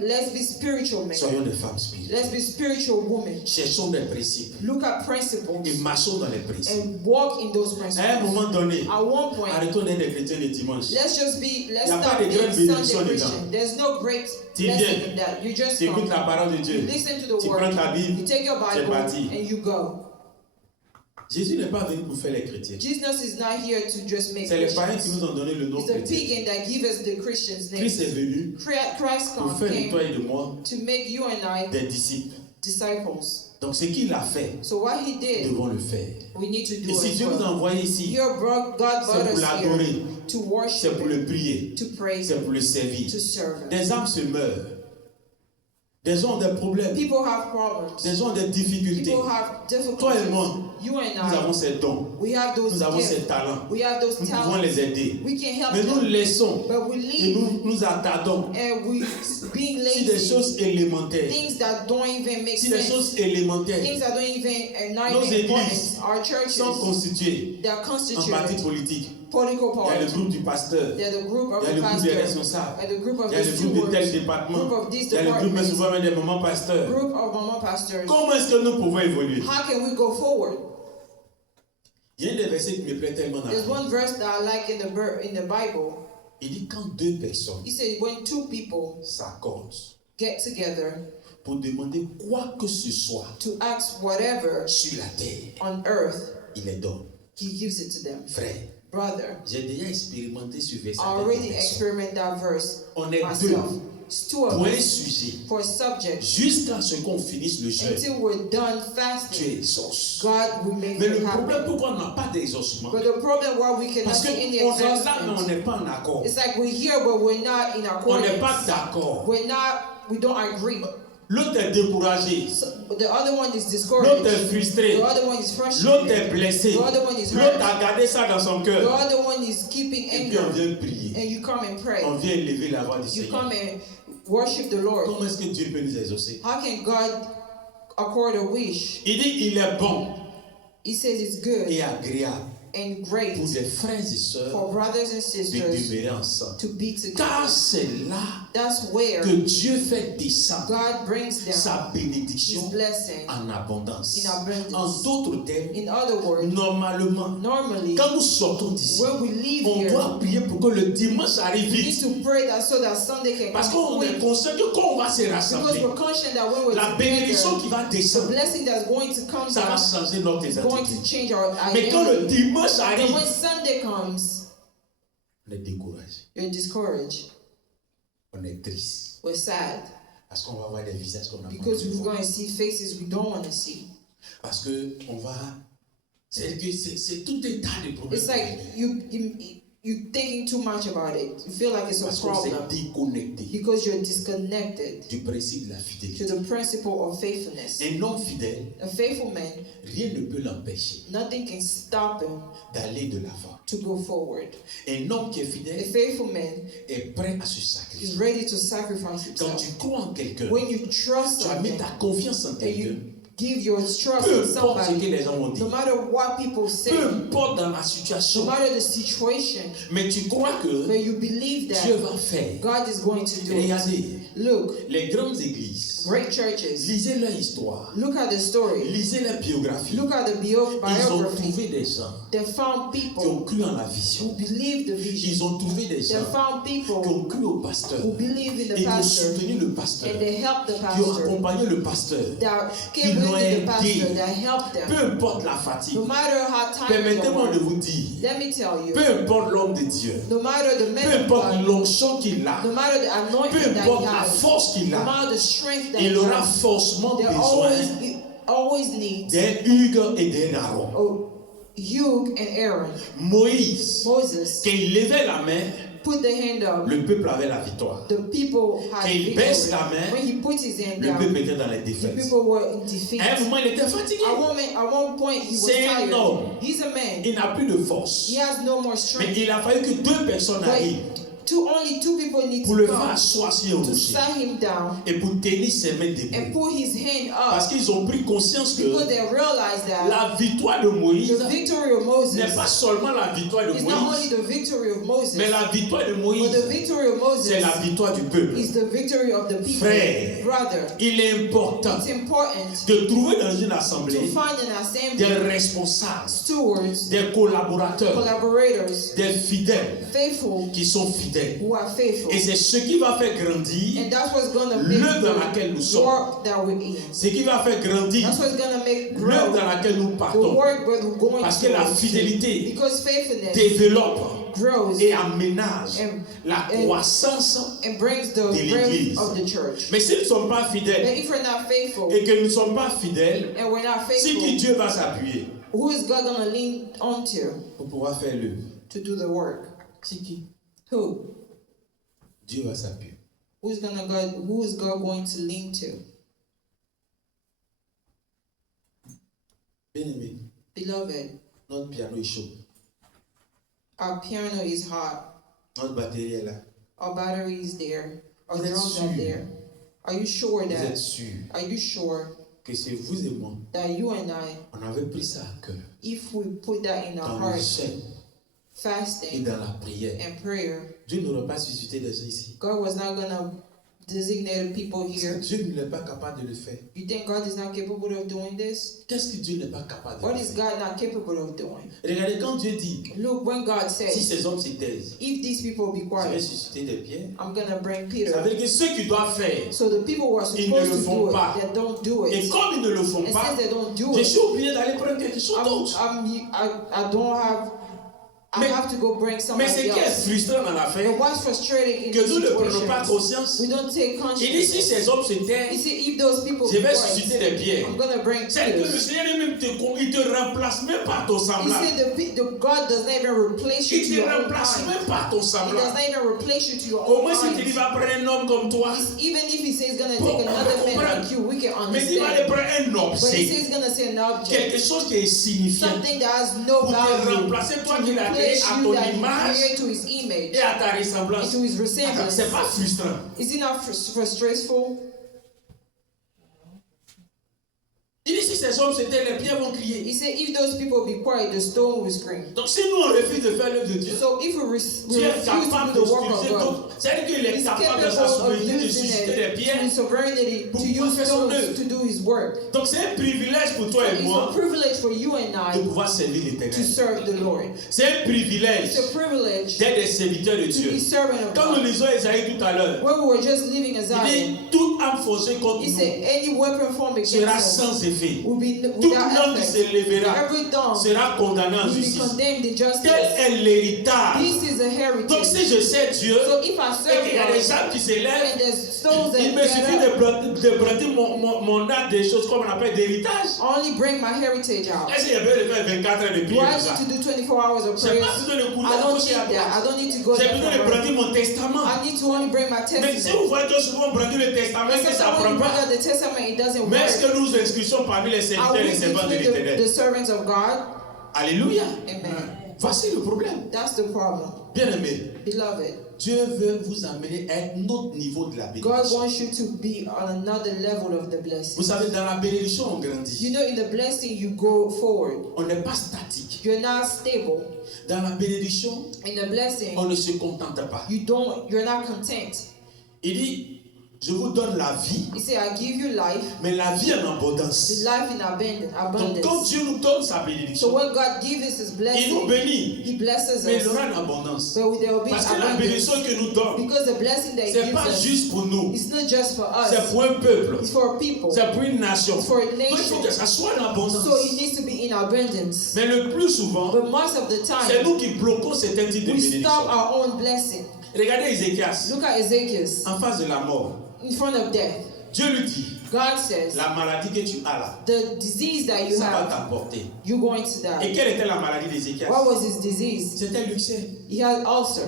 Let's be spiritual men. Soyons des femmes spirituelles. Let's be spiritual women. Cherchons des principes Look at principles et marchons dans les principes. and walk in those À un principles. moment donné, At one point, arrêtons d'être des chrétiens le dimanche. let's Y a stop pas de being grande bénédiction Sunday dedans. Christian. There's no great Tu blessing viens, in that. You just Tu écoutes come, la parole de Dieu. you listen to the Tu word, prends ta Bible. you take your c'est Bible, parti. and you go. Jésus n'est pas venu pour faire les chrétiens. Jesus is not here to just make C'est les païens qui Christians. nous ont donné le nom It's the chrétien. pagan that give us the Christians' Christ est name. venu Christ pour faire de toi came et de moi to make you and I des disciples. disciples. Donc ce qu'il a fait, So what He nous did, devons le faire. we need to do Et si as Dieu nous a well. envoyés ici, God brought c'est pour us l'adorer, here to c'est worship pour le Him, prier, to praise c'est Him, pour le servir. to serve Him. Des âmes se meurent. Des gens ont des problèmes. People have problems. Des gens ont des difficultés. People have Toi et difficulties. moi, You and nous avons I, ces dons. we have those Nous avons ces gifts. talents. We have those Nous pouvons talents. les aider. We can help Mais nous them. laissons But we et leave nous attardons and we being si des lazy. choses élémentaires. Things that don't even make Si des sense. choses élémentaires Things that don't even are not Nos even important. églises Our churches, sont constituées they're en partis constituted politiques. political Il y a le parties. groupe du pasteur. They're the group Il of y a the le groupe des pastors, responsables. and the group of Il y a the le groupe de tel stewards, département. group of these Il y a le groupe, mais departments, souvent même des moments pasteurs. group of mama pastors. Comment est-ce que nous pouvons évoluer? How can we go forward? Il y a un des versets qui me plaît tellement dans la There's Bible. one verse that I like in the Bible. Il dit quand deux personnes He said when two people s'accordent get together pour demander quoi que ce soit to ask whatever sur la terre, on earth, il les donne. He gives it to them. Frère, brother. J'ai déjà expérimenté ce verset. I already experienced that verse On est myself. deux It's two of pour un us sujet. for a subject. Jusqu'à ce qu'on finisse le jeûne, Until we're done tu fasting, exauces. God will make Mais it le problème, happen. pourquoi on n'a pas d'exaucement? But the problem why we cannot Parce see any qu'on est là, mais on exhaustion, n'est pas en accord. it's like we're here but we're not in On n'est pas accordance. d'accord. We don't agree. L'autre est découragé. So, the other one is L'autre discouraged. est frustré. The other one is L'autre frustrated. est blessé. The other one is L'autre hurt. a gardé ça dans son The cœur. other one is keeping Et puis on anger. vient prier. And you come and pray. On vient élever la voix du You Seigneur. come and worship the Lord. Comment est-ce que Dieu peut nous exaucer? How can God accord a wish? Il dit il est bon He says it's good et agréable and pour great des frères et sœurs for brothers and de sisters demeurer ensemble. to be together. Car c'est là That's where que Dieu fait descendre God brings down sa His bénédiction blessing en abondance. in abundance. En d'autres termes, In other words, normalement, normally quand nous sortons d'ici, when we leave on here, doit prier pour que le dimanche arrive we need vite. to pray that so that Sunday can Parce come qu'on est quick. conscient que quand on va se Because rassembler, we're conscious that when we're la bénédiction together, qui va the descendre, blessing that's going to come ça va down changer notre is going to attitude. change our Mais quand le identity. dimanche And arrive, when Sunday comes, on est découragé, you're discouraged. on est triste. We're sad. Parce qu'on va voir des visages qu'on n'a pas Because envie de we're voir. going to see faces we don't want to see. Parce que on va. C'est tout un tas de problèmes. It's like you're thinking too much about it. You feel like it's a Parce qu'on s'est problem. déconnecté Because you're disconnected du principe de la to fidélité. the principle of faithfulness. Un homme fidèle, A faithful man, rien ne peut l'empêcher nothing can stop him d'aller de l'avant. to go forward. Un homme qui est A fidèle faithful man est prêt à se sacrifier. is ready to sacrifice Quand himself. tu crois en quelqu'un, When you trust tu as mis someone ta confiance en and quelqu'un, you give your trust peu in importe ce que somebody, les gens vont dire, no matter what people say, peu importe dans la no situation, matter the situation, mais tu crois que but you believe Dieu that va faire. God is going to do it. Regardez, Look, les grandes églises, great churches, lisez leur histoire, look at the story, lisez leur biographie. look at the Ils ont biography. trouvé des gens They found qui people ont cru en la who vision. believe the vision. Ils ont trouvé des They gens found qui people ont cru au pasteur who believe in et the qui ont pastor, soutenu le pasteur, and they helped the qui ont pastor, accompagné le pasteur. that Qui came l'ont with the aidé. pastor, that helped Peu them. importe la fatigue, No matter how tired you permettez-moi de are, vous dire, let me tell you, peu importe l'homme de Dieu, no matter the peu man of importe God, l'onction qu'il a, no matter the peu anointing that importe he la has, force qu'il no a, matter the strength that il he aura has, forcément there besoin always needs d'un Hugues et d'un Aaron. Hugh and Aaron. Moïse, Moses quand il levait la main, put the hand up. le peuple avait la victoire. The people had Quand il baisse victory. la main, When he put his hand le down, peuple était dans les the défaites. people were in defeat. À un moment, il était fatigué. At one point, he was C'est un tired. homme. He's a man. Il n'a plus de force. He has no more Mais strength. il a fallu que deux personnes arrivent Only two people need pour to le faire come asseoir sur un to rocher sit him down et pour tenir ses mains and debout. put his hand Parce up, qu'ils ont pris conscience because que they realized that la victoire de Moïse the victory of Moses n'est pas seulement la victoire de is not only Moïse, the victory of Moses, mais la victoire de but the Moïse, victory of Moses c'est la victoire du peuple. is the victory of the people. Frère, Brother, il est important it's important de trouver dans une to assemblée find an assembly, des responsables, stewards, des collaborateurs, collaborators, des fidèles faithful, qui sont fidèles. who are faithful. Et c'est ce qui va faire grandir And that's what's going to make l'œuvre dans laquelle nous the sommes. work that we're in. Ce qui va faire grandir That's what's going to make l'œuvre grow dans laquelle nous the partons. work where we're going Parce que la to. fidélité Because faithfulness développe grows et aménage and, la and- croissance. and brings the de l'église. growth of the church. Mais si nous ne sommes pas But fidèles if we're not faithful et que nous ne sommes pas fidèles, and we're not c'est qui faithful, Dieu va s'appuyer who is God going to lean onto pour pouvoir faire l'œuvre? to do the work? C'est qui? Who? Dieu va s'appuyer. Who is God going to lean to? Bien-aimé, Beloved, notre piano est chaud. our piano is hot. Notre batterie est là. Our battery is there. Our Vous êtes drums sûr? are there. Are you sure Vous êtes that? sûr Are you sure que c'est vous et moi, that you and I, on avait pris ça à cœur if we put that in our dans le hearts, jeûne et fasting dans la prière, and prayer, Dieu n'aurait pas suscité des gens ici. God was not gonna designate people Parce que here? Dieu n'est pas capable de le faire. You think God is not capable of doing this? Qu'est-ce que Dieu n'est pas capable de What le is faire? God not capable of doing? Regardez, quand Dieu dit, Look, when God si says, ces hommes se taisent, if these people be je vais quiet, susciter des pierres. I'm gonna bring Ça Peter. veut dire que ceux qui doivent faire, So the people who are Ils ne supposed le to font do pas. it, they don't do et it. comme ils ne le font And pas, since they don't do je it, suis obligé d'aller prendre quelque chose d'autre. I don't have I have to go bring Mais somebody ce qui est else. frustrant dans But l'affaire, what's frustrating in que this nous ne prenons pas situation, conscience. we don't take Il dit si conscience. ces hommes se taisent, You see, if those people je vais quiet, susciter des pierres. I'm gonna bring C'est que le tears. Seigneur lui-même il te remplace même pas ton You semblable. see, the God does not even replace you Il to te your own remplace kind. même pas ton He does semblable. not even replace you to your Au own moins si tu kind. dis va prendre un homme comme toi, Even if he says he's gonna Bon, take on another va man comprendre. like you, we can mais il va aller understand. prendre un But he says objet, he's gonna say an object, quelque chose qui est insignifiant, something that has no pour te value, remplacer toi to qui l'as créé replace à you ton that he image created to his image, et à ta ressemblance. to his resemblance. C'est pas frustrant. Is it not stressful? Il dit si ces hommes se taisent, les pierres vont crier. He said, if those people be quiet, the stone will scream. Donc si nous on refuse de faire l'œuvre de Dieu, So if we Dieu est refuse capable to de do the work of utiliser God, d'autres. C'est-à-dire qu'il est He's capable de sa capable of souveraineté de using susciter des it, pierres. to his sovereignty, pour to pouvoir use faire son stones œuvre. to do his work. Donc c'est un privilège pour toi et It's a moi privilege for you and de I pouvoir servir to l'Éternel. serve the Lord. C'est un privilège It's a privilege d'être des serviteurs de to Dieu. be servant of Quand nous God. lisons Isaïe tout à l'heure, When we were just leaving il Isaiah, dit toute âme forgée contre he said, nous any weapon formed against sera us sans effet. will be Toute without langue qui effect. se lèvera Every tongue sera condamnée en will be justice. condemned in Tel justice. est l'héritage. This is a Donc heritage. si je sais Dieu So if I et serve qu'il y a des God, gens qui se lèvent, and there's stones that il me suffit get up, de prêter mon art des choses comme on appelle d'héritage. I only bring my heritage out. Est-ce qu'il y a besoin de faire 24 heures de Do prière I pour ça? need to do 24 hours of J'ai prayer? pas besoin de couler I à don't gauche et à need that. I droite. don't need to go J'ai there besoin de for prêter mon testament. I need to only bring my Mais si testament. vous voyez que souvent prendre le testament et And que ça sometimes ne when prend you bring pas, out the testament, it doesn't mais est-ce work. que nous inscrivons parmi les Are serviteurs et we les servantes de between the l'Éternel? servants of God? Alléluia. Amen. Voici le problème. That's the problem. Bien-aimés, Beloved, Dieu veut vous amener à un autre niveau de la God bénédiction. wants you to be on another level of the blessing. Vous savez, dans la bénédiction, on You grandit. know, in the blessing, you go forward. On n'est pas statique. You're not stable. Dans la bénédiction, In the blessing, on ne se contente pas. you're not content. Il dit, je vous donne la vie, He said, I give you life, mais la vie en the abondance. life in Donc quand abundance. Dieu nous donne sa So bénédiction, when God gives us His il nous blessing, bénit, He blesses mais il us. aura une abondance. So there will be Parce que la abundance. bénédiction que nous donne, Because the blessing that He c'est gives pas us, juste pour nous, it's not just for c'est us. pour un peuple, It's for people. c'est pour une nation. It's for a Donc il faut que nation. ça soit en abondance. So it needs to be in abundance. Mais le plus souvent, But most of the c'est time, nous qui bloquons certains types de we bénédictions. stop our own blessing. Regardez Ézéchias, Look at Ezekiel en face de la mort. in front of death. Dieu lui dit, God says, la maladie que tu as là, the disease that you ça va have, t'emporter. you're going to Et die. quelle était la maladie d'Ézéchias? What was his disease? C'était l'ulcère. He had ulcer.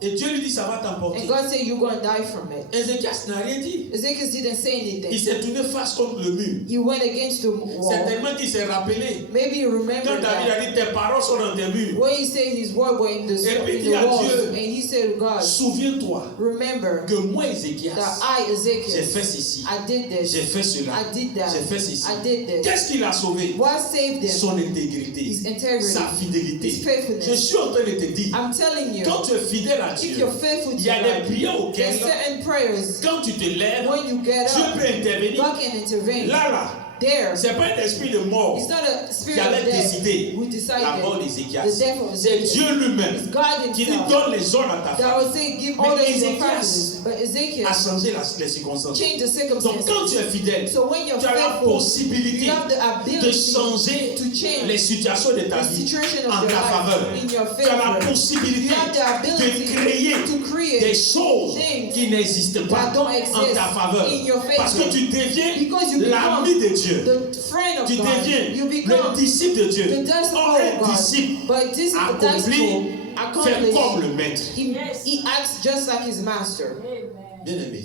Et Dieu lui dit, ça va t'emporter. And God said, you're going to die from it. Ézéchias n'a rien dit. Ezekiel didn't say Il anything. s'est tourné face contre le mur. He went against the wall. Certainement qu'il s'est rappelé. Maybe he Quand remembered David that. a dit, tes paroles sont dans tes murs. When he said his word were in the puis dit à walls, Dieu, and he said to God, Souviens-toi remember que moi, Ézéchias, that I, j'ai Ezekiel, fait ceci, I did j'ai this, fait cela, I did that, j'ai fait ceci. I did this. Qu'est-ce qui l'a sauvé? What saved him? Son intégrité, His integrity, sa fidélité. his faithfulness. Je suis en train de te dire, I'm telling you, quand tu es fidèle à if Dieu, you're faithful il to y a des God, prières there's auxquelles, certain prayers, quand tu te lèves, when you get Dieu up, peut intervenir. God can intervene. Là, There, c'est pas un esprit de mort it's not a qui spirit avait of death décidé who la mort decided d'Ézéchias. the death of C'est Ezekiel. Dieu lui-même It's God qui lui himself donne les ordres à ta that femme. will say, give Mais orders to your Ezekiel families. But Ezekiel a changé les circonstances. changed the Donc quand circumstances. tu es fidèle, So when you're tu as la faithful, possibilité you have the de ability changer to change les situations de ta the vie situation of en your ta faveur. life in your Tu as la favor. You possibilité have the de ability créer to des create choses things qui n'existent pas that don't en exist ta faveur. in your favor. Parce que tu deviens Because you l'ami de Dieu. the friend of Tu God. deviens You le become disciple de Dieu. the disciple Or of un God. disciple But this accompli disciple fait comme accomplished. le maître. He acts just like his master. Amen. Bien-aimé,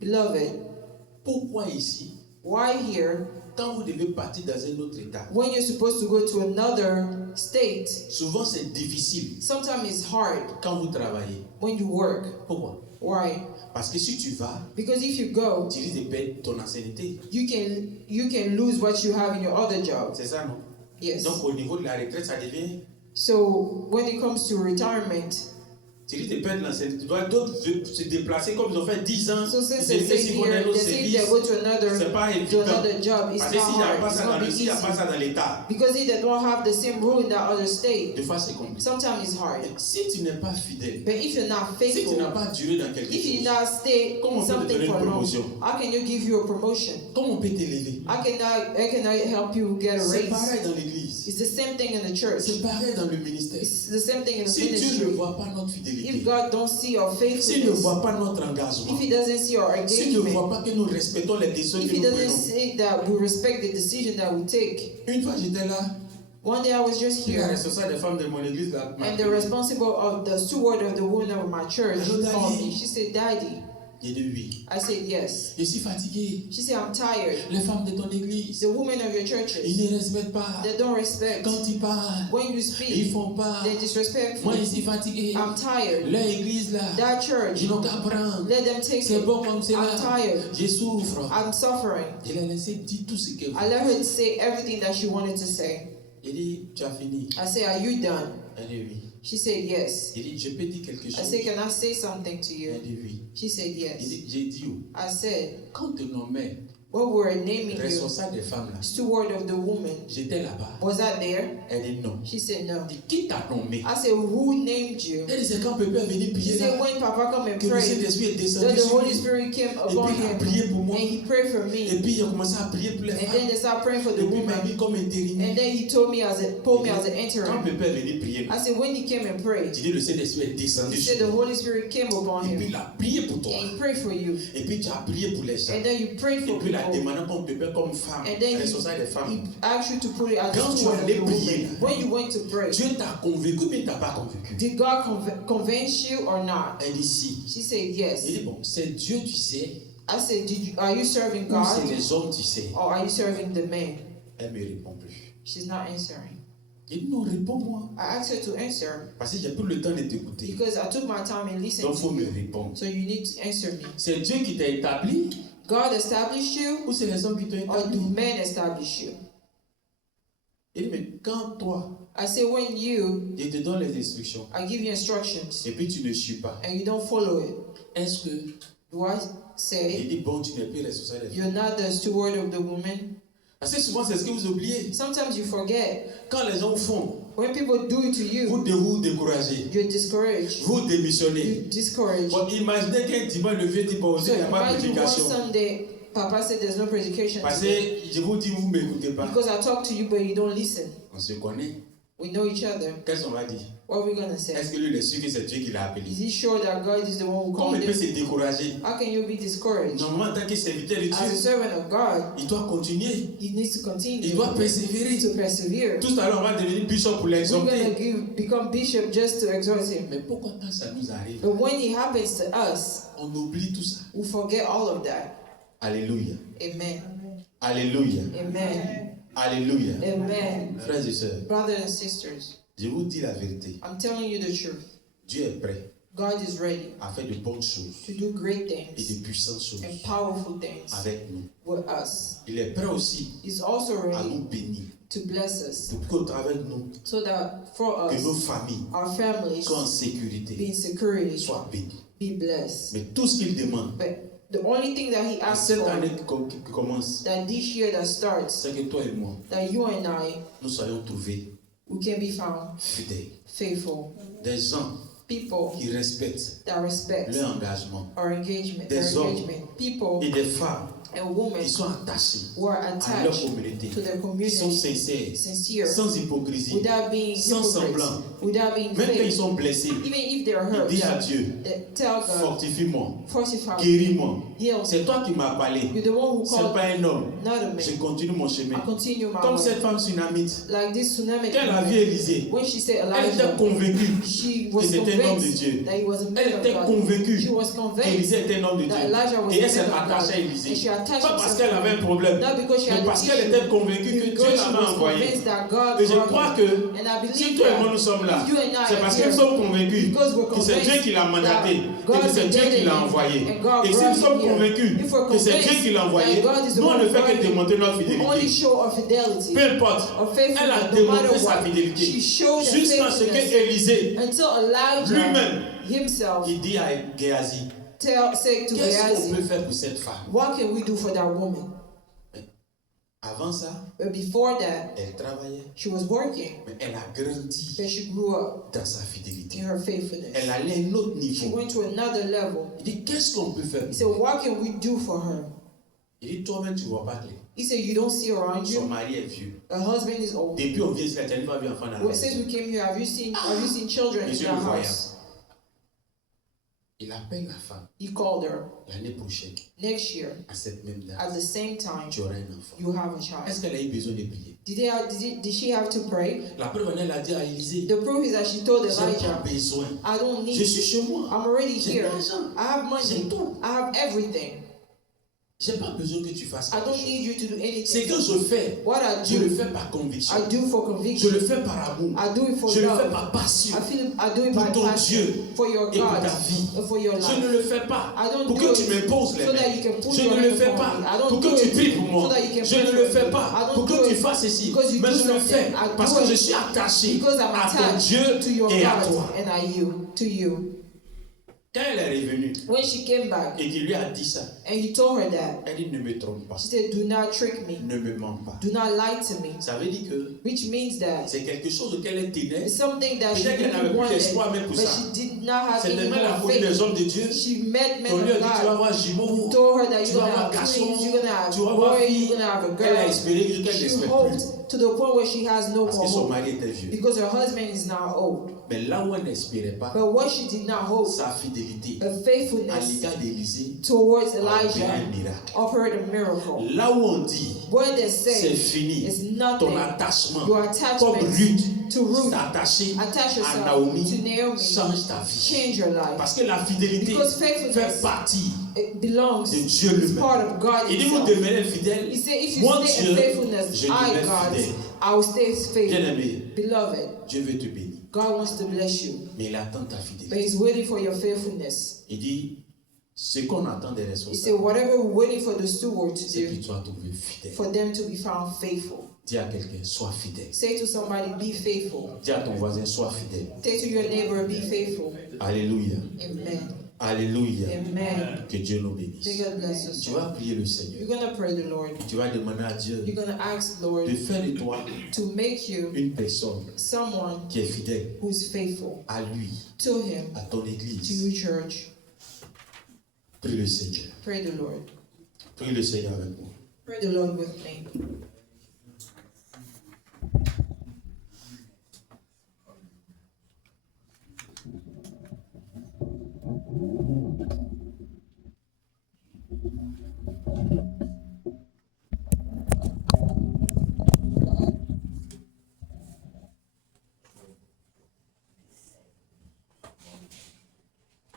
Beloved, pourquoi ici, why here, quand vous devez partir dans un autre état, when you're supposed to go to another state, souvent c'est difficile sometimes it's hard quand vous travaillez. when you work. Pourquoi? Why? Parce que si tu vas, Because if you go, tu risques de perdre ton ancienneté. you can lose what you have in your other job. C'est ça, non? Yes. Donc au niveau de la retraite, ça devient... So when it comes to retirement, C'est qu'ils te perdent l'enseignement. Tu dois d'autres se déplacer comme ils ont fait 10 ans. So since Ils they say s'ils vont dans here, notre they say service, they go to another c'est pas évident. job, it's Parce not que s'il n'y a hard. pas It's ça not dans le be s'il n'y a pas easy. ça dans l'État, Because they don't have the same rule in that other state. des fois c'est compliqué. Sometimes it's hard. Si tu n'es pas fidèle, But if you're not si tu faithful, n'as pas duré dans quelque if you chose, not stay comment in on peut te something donner for une long, promotion? how can you give you a promotion? Comment on peut t'élever? I cannot help you get a C'est raise. pareil dans l'église. It's the same thing in the church. C'est pareil dans le ministère. It's the same thing in the Si Dieu ne ministry. voit pas notre fidélité, If God don't see our s'il ne faithfulness, voit pas notre engagement, if He doesn't see our s'il ne engagement, voit pas que nous respectons les décisions if que He nous doesn't prenons. see that we respect the decision that we take. Une fois j'étais là, One day I was just la here, responsable des femmes de mon église là, m'a and the appelé. responsible of the steward of the woman of my church Hello, Daddy. called me. She said, "Daddy." J'ai dit oui. I said, "Yes." Je suis fatigué. She said, "I'm tired. Les femmes de ton église, The women of your ils churches, ne respectent pas. they don't respect. Quand ils parlent, When you ils speak, font pas. they're disrespectful. Moi je suis fatigué. I'm tired. Leur église là, That church, ils n'ont qu'à prendre. let them take C'est it. bon comme c'est I'm là. tired. Je souffre. I'm suffering." Je l'ai laissé dire tout ce qu'elle I veut. let her say everything that she wanted to say. Il dit, tu as fini. I said, "Are you done?" Elle dit oui. She said, "Yes." Il dit, je peux dire quelque I chose. said, "Can I say something to you?" Elle dit oui. She said, Il "Yes." dit, j'ai dit, oh, I said, quand te nommait when we were naming you responsable des femmes là, steward of the woman, j'étais là-bas. was I there? Elle dit non. She said, "No." Il dit, qui t'a nommé? I said, "Who named you?" Elle dit, c'est quand Pépé est venu She prier said, là, "When Papa come and que le pray, Saint-Esprit est descendu that the sur Holy lui. Spirit came Et upon puis il a him, prié pour moi. and he prayed for Et me, puis il a commencé à prier pour les and then femmes. they started praying for Et the puis il m'a women, mis comme intérimaire. and then he told me as a Quand interim." Pépé est venu prier, I said, "When he came and prayed, j'ai dit, le Saint-Esprit est descendu he said sur the lui. Holy Spirit came upon Et puis him, il a prié pour toi. and he prayed for you, Et puis tu as prié pour les gens. and then you prayed Et for puis il a people." demandé comme Pépé, comme femme, And then responsable des he femmes. asked you to put it as Quand a tu steward of allais the prier, woman. When you went to pray, Dieu t'a convaincu, mais il ne t'a pas convaincu. did God convince you or not? Elle dit si. She said Il yes. dit bon, c'est Dieu, tu sais, I said, are you serving ou c'est God les hommes, tu sais. or are you serving the man? Elle ne me répond plus. She's not answering. Il dit non, réponds-moi. I asked her to answer Parce que j'ai plus le temps de t'écouter. because I took my time and listened Donc il faut to me you. répondre. So you need to answer me. C'est Dieu qui t'a établi God established you ou c'est les hommes qui t'ont or do établi? men establish you? Il dit mais quand toi, I say when je te donne les instructions I give you instructions et puis tu ne suis pas, and you don't follow it, est-ce que do I il say dit bon, tu n'es plus responsable des femmes? you're not the steward of the woman? Parce que souvent c'est ce que vous oubliez. Sometimes you forget. Quand les gens font, When people do it to you, vous découragez, you're discouraged. vous démissionnez. You're discouraged. Bon, imaginez qu'un dimanche le vieux dit bon, So il n'y a pas de imagine one prédication. Sunday, Papa said there's no predication Parce que today je vous dis, vous ne m'écoutez pas. because I talk to you but you don't listen. On se connaît. We know each other. Qu'est-ce qu'on va dire? What are we gonna say? Est-ce que lui il est sûr que c'est Dieu qui l'a appelé? Is he sure that God is the one who Comment called il peut him? se décourager? How can you be discouraged? Normalement, en tant que serviteur de As a Dieu, servant of God, il doit continuer. he needs to continue Il doit persévérer. to persevere. Tout à l'heure, on va devenir bishop pour We're l'exhorter. gonna become bishop just to exhort him. Mais pourquoi quand ça nous arrive, But when it happens to us, on oublie tout ça? we forget all of that. Alléluia. Amen. Alléluia. Amen. Alléluia. Amen. Frères et sœurs, Brothers and sisters, je vous dis la vérité. I'm telling you the truth. Dieu est prêt God is ready à faire de bonnes choses to do great et de things puissantes choses and powerful things avec nous. with us. Il est prêt aussi He's also à ready nous bénir to bless us pour qu'au travers de nous, so that for que nos us, familles our families soient en be sécurité, in security, soient bénies. be blessed. Mais tout ce qu'il demande, But the only thing that He à asks cette for, année qui commence, that this year that starts, c'est que toi et moi, that you and I, nous soyons trouvés we can be found fidèles. faithful Des gens people qui respectent that respect leur engagement. our engagement, Des their hommes engagement, people Et des femmes and women qui sont attachés who are à leur attached communauté, to their qui sont community, sincères, sincere, sans hypocrisie, without being sans hypocrites, semblant. without being Même quand ils fake, sont blessés, even if they're ils hurt, disent à Dieu, they tell God, fortifie-moi, fortify, guéris-moi. heal. C'est toi qui m'as parlé. You're the one who C'est called pas un homme. not a Je man. continue mon chemin. I continue my Comme way. cette femme sunamite, Like this tsunami. quand elle a vu Élisée, When she said elle était Elijah, convaincue she que was c'était un homme de convinced Dieu. that he was a man Elle of était God. convaincue She was convinced qu'Élisée était un homme de that Dieu. Elijah was Et elle a s'est man of attachée à God. Élisée. And she attached Pas parce herself qu'elle to avait un him. problème, Not because she mais had parce an qu'elle issue, était convaincue que Dieu because she l'avait was envoyée. convinced that God Et je brought crois him. que And I si believe toi et moi that nous sommes là, you and I c'est are parce que here nous sommes convaincus because we're que c'est Dieu qui l'a mandaté et que c'est Dieu qui l'a envoyé. Et si nous sommes convaincus que c'est Dieu qui l'a envoyé, nous on ne fait que démontrer notre we only fidélité. show our fidelity, Peu importe, our elle a faithfulness, no matter démontré sa what. fidélité She showed her jusqu'à ce faithfulness que Élisée until Elijah lui-même himself il dit à Géasi, say to qu'est-ce qu'on peut Gehazi, faire pour cette femme? what can we do for that woman? Avant ça, But before that, elle travaillait, she was working, mais elle a grandi but she grew up dans sa fidélité. in her faithfulness. Elle allait à un autre She niveau. went to another level. Il dit, qu'est-ce qu'on peut faire? He said, what can we do for her? Il dit, toi-même, tu ne vois pas clair. He said, you don't see around Son you. mari est vieux. Her husband is old. Depuis on vient ici, tu n'as pas vu enfant dans la Well, since maison. we came here, have you seen children in Monsieur your le voyant. house? Il appelle la femme He called her. l'année prochaine, Next year, à cette même at date. the same time, Tu auras un enfant. you have a child. Est-ce qu'elle a eu besoin de prier? Did she have to pray? La preuve, elle a dit à Élisée, The proof is that she told j'ai pas Elijah, besoin. I don't Je need suis you. chez moi. I'm already J'ai here. l'argent. I have J'ai money. tout. I have everything. J'ai pas besoin que tu fasses I quelque don't chose. need you to do Ce anything. que je fais, What I je le do, fais par conviction. I do for Je conviction. le fais par amour. I do it for Je le fais love. par passion. I do it Pour by ton passion. Dieu For your et pour God. ta vie. And for your Je ne life. le fais pas I don't pour do que tu it m'imposes les so that mains. you can put Je your ne le hands fais upon pas me. I don't pour do que tu it pries pour moi. so that you can Je pray ne for le me. fais I pas don't pour do que tu it fasses ceci. because you Mais do je le fais something. I parce do que je it suis attaché because I'm à ton attached Dieu to your et à God toi. and to you. Quand elle est revenue When she came back et qu'il lui a dit ça, and he told her that, elle dit ne me trompe pas. she said, do not trick me. Ne me mens pas. Do not lie to me. Ça veut dire que Which means that c'est quelque chose auquel elle tenait. it's something that she Peut-être qu'elle n'avait really plus l'espoir wanted, même pour but ça. she did not have C'est any tellement la more folie des faith. hommes de Dieu. She met men On lui a of dit tu vas God. avoir jumeau, Told her that tu you're vas gonna avoir have garçon, twins, you're gonna have tu vas avoir boy, fille. you're gonna have a Elle a girl. espéré jusqu'à qu'elle She n'espère plus. hoped to the point where she has no Parce more que son hope mari était vieux. because her husband is now old. Mais là où elle n'espérait pas, But what she did not hope, sa fidélité her à faithfulness l'égard d'Élisée towards a opéré un Elijah miracle. offered a miracle. Là où on dit Where they c'est say fini, it's ton nothing, attachement your comme attachment Ruth to Ruth, s'attacher attach à yourself Naomi to Naomi, change ta vie. change your life. Parce que la fidélité Because faithfulness, fait partie it belongs, de Dieu it's lui-même. part of God Il dit vous himself. demeurez fidèle. He said, if you Moi stay Dieu, in faithfulness, je I, demeure God, fidèle. I will stay faithful. Bien-aimé, Beloved, Dieu veut te bénir. God wants to bless you, Mais il attend ta but fidélité. He's waiting for your faithfulness. Il dit, ce qu'on attend des He said, responsables, whatever we're waiting for the steward to c'est do, qu'ils soient trouvés fidèles. for them to be found faithful. Dis à quelqu'un, sois fidèle. Say to somebody, be faithful. Dis à ton voisin, sois fidèle. Say to your neighbor, be faithful. Alléluia. Amen. Alléluia. Amen. Que Dieu nous bénisse. May God bless us. Tu vas prier le Seigneur. You're going to pray the Lord. Tu vas demander à Dieu You're going to ask Lord de faire de toi to make you une personne someone qui est fidèle who's faithful à lui, to Him, à ton to église. your church. Prie le Seigneur. Pray the Lord. Prie le Seigneur avec moi. Pray the Lord with me.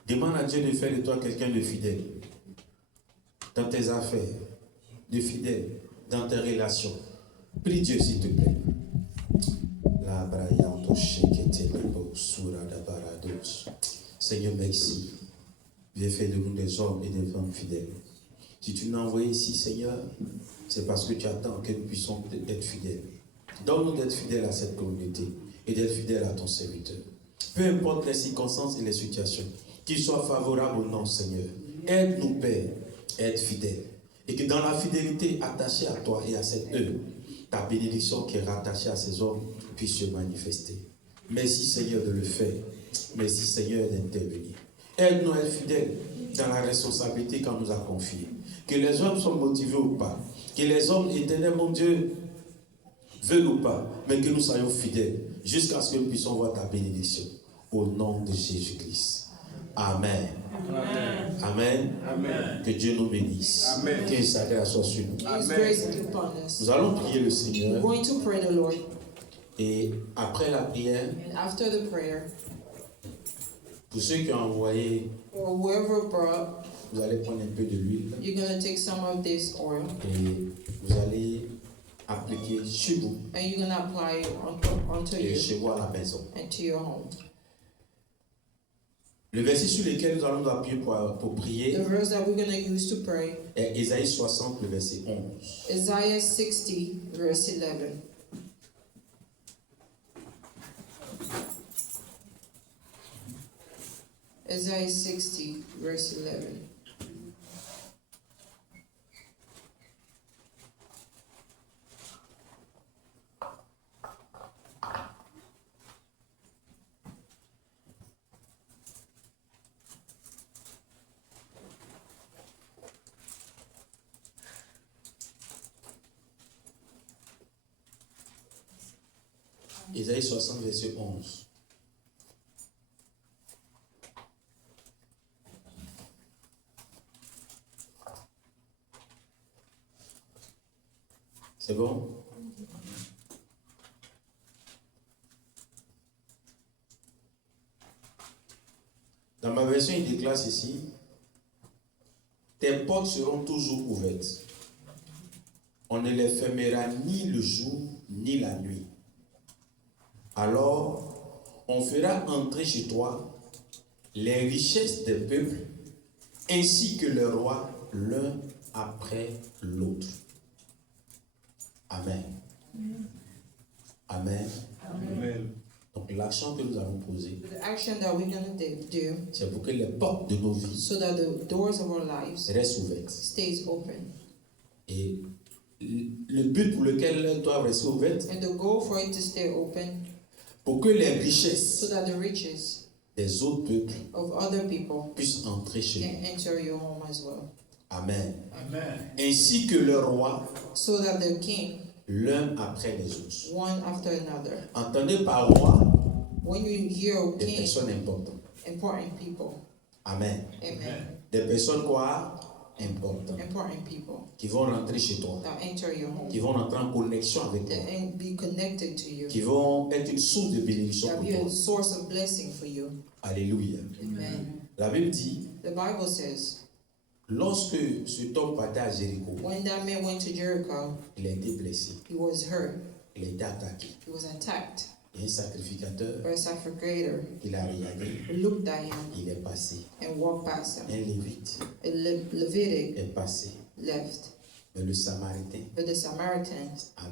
Demande à Dieu de faire de toi quelqu'un de fidèle dans tes affaires, de fidèle dans tes relations. Prie Dieu s'il te plaît. Seigneur, merci. Viens faire de nous des hommes et des femmes fidèles. Si tu nous as envoyés ici, Seigneur, c'est parce que tu attends que nous puissions être fidèles. Donne-nous d'être fidèles à cette communauté et d'être fidèles à ton serviteur. Peu importe les circonstances et les situations, qu'ils soient favorables ou non, Seigneur. Aide-nous, Père, à être fidèles. Et que dans la fidélité attachée à toi et à cette œuvre, ta bénédiction qui est rattachée à ces hommes puisse se manifester. Merci, Seigneur, de le faire. Merci, Seigneur, d'intervenir. Aide-nous à être fidèles dans la responsabilité qu'on nous a confiée. Que les hommes soient motivés ou pas. Que les hommes éternels, mon Dieu, veulent ou pas, mais que nous soyons fidèles jusqu'à ce que nous puissions voir ta bénédiction. Au nom de Jésus-Christ. Amen. Amen. Amen. Amen. Que Dieu nous bénisse. Amen. Que sa grâce soit sur nous. His grace be upon us. Nous allons prier le We're Seigneur. going to pray the Lord. Et après la prière, And after the prayer, pour ceux qui ont envoyé, or whoever brought, vous allez prendre un peu de l'huile you're going to take some of this oil et vous allez appliquer chez vous and you're going to apply it onto et you chez vous à la maison. and to your home. Le verset sur lequel nous allons nous appuyer pour prier The verse that we're going to use to pray, est Ésaïe 60, le verset 11. Isaiah 60, verse 11. Isaiah 60, verse 11. Isaïe 60, verset 11. C'est bon? Dans ma version, il déclare ceci. Tes portes seront toujours ouvertes. On ne les fermera ni le jour ni la nuit. Alors, on fera entrer chez toi les richesses des peuples, ainsi que les rois l'un après l'autre. Amen. Amen. Amen. Donc l'action que nous allons poser, The action that we're going to do c'est pour que les portes de nos vies so that the doors of our lives restent ouvertes. stays open. Et le but pour lequel elles doivent rester ouvertes, And the goal for it to stay open pour que les richesses so that the riches des autres peuples of other people puissent entrer chez nous. can enter your home as well. Amen. Amen. Ainsi que le roi, So that the king, l'un après les autres. one after another. Entendez par roi When you hear des king, personnes importantes. important people. Amen. Amen. Des personnes quoi? Importantes. Important people Qui vont rentrer chez toi. that enter your home. Qui vont rentrer en connexion avec toi. And be connected to you. Qui vont être une source de bénédiction That pour be a toi. source of blessing for you. Alléluia. Amen. La Bible dit, The Bible says, lorsque cet homme partait à Jéricho, when that man went to Jericho, il a été blessé. he was hurt. Il a été attaqué. He was attacked Et un sacrificateur, by a sacrificator. il a regardé, He looked at him il est passé. and walked past him. Un lévite A Levitic est passé. left, Mais le Samaritain but the Samaritan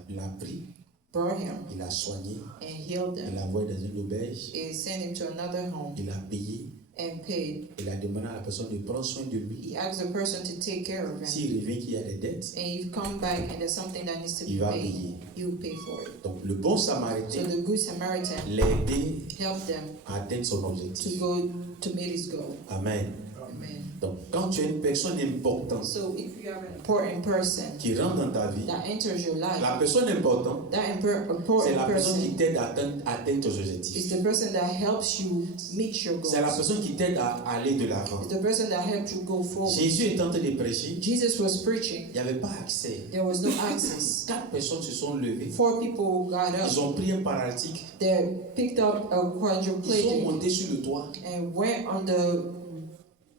l'a pris, brought him il a soigné, and healed il him. l'a envoyé dans une auberge, He sent him to another home il a payé, and paid. il a demandé à la personne de prendre soin de lui. He asked the person to take care of him. S'il revient qu'il y a des dettes, And if you come back and there's something that needs to il be va paid, payer. you pay for it. Donc le bon So Samaritain the good Samaritan l'a aidé helped them à atteindre son to objectif. go to meet his goal. Amen. Amen. Donc quand tu es une personne importante So if you are an important person qui rentre dans ta vie, that enters your life, la personne importante, that c'est important la personne qui person t'aide à atteindre tes is objectifs. the person that helps you meet your C'est la goals. personne qui t'aide à aller de l'avant. It's the person that helped you go forward. Jésus est en train de prêcher, Jesus was preaching. il n'y avait pas accès. There was no access. 4 personnes se sont levées. 4 people got Ils up. ont pris un paralytique. They picked up a Ils sont quadriplegic montés sur le toit. and went on the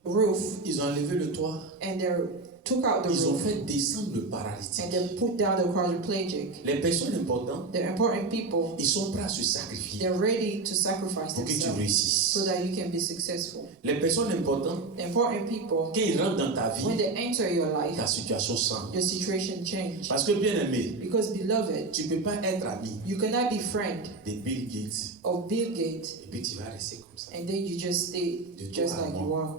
roof Ils ont enlevé le toit. and they took out the Ils ont roof fait descendre le and paralytique. they put down the quadriplegic. Les personnes importantes, The important people, ils sont prêts à se sacrifier they're ready to sacrifice pour que tu themselves réussisses. so that you can be successful. Les personnes importantes, The important people, quand ils rentrent dans ta when vie, they enter your life, ta situation change. your situation change. Parce que bien aimé, Because beloved, tu ne peux pas être ami you cannot be friend de Bill Gates of Bill Gates et puis tu vas rester comme ça. and then you just stay De toi just à like moi. you are.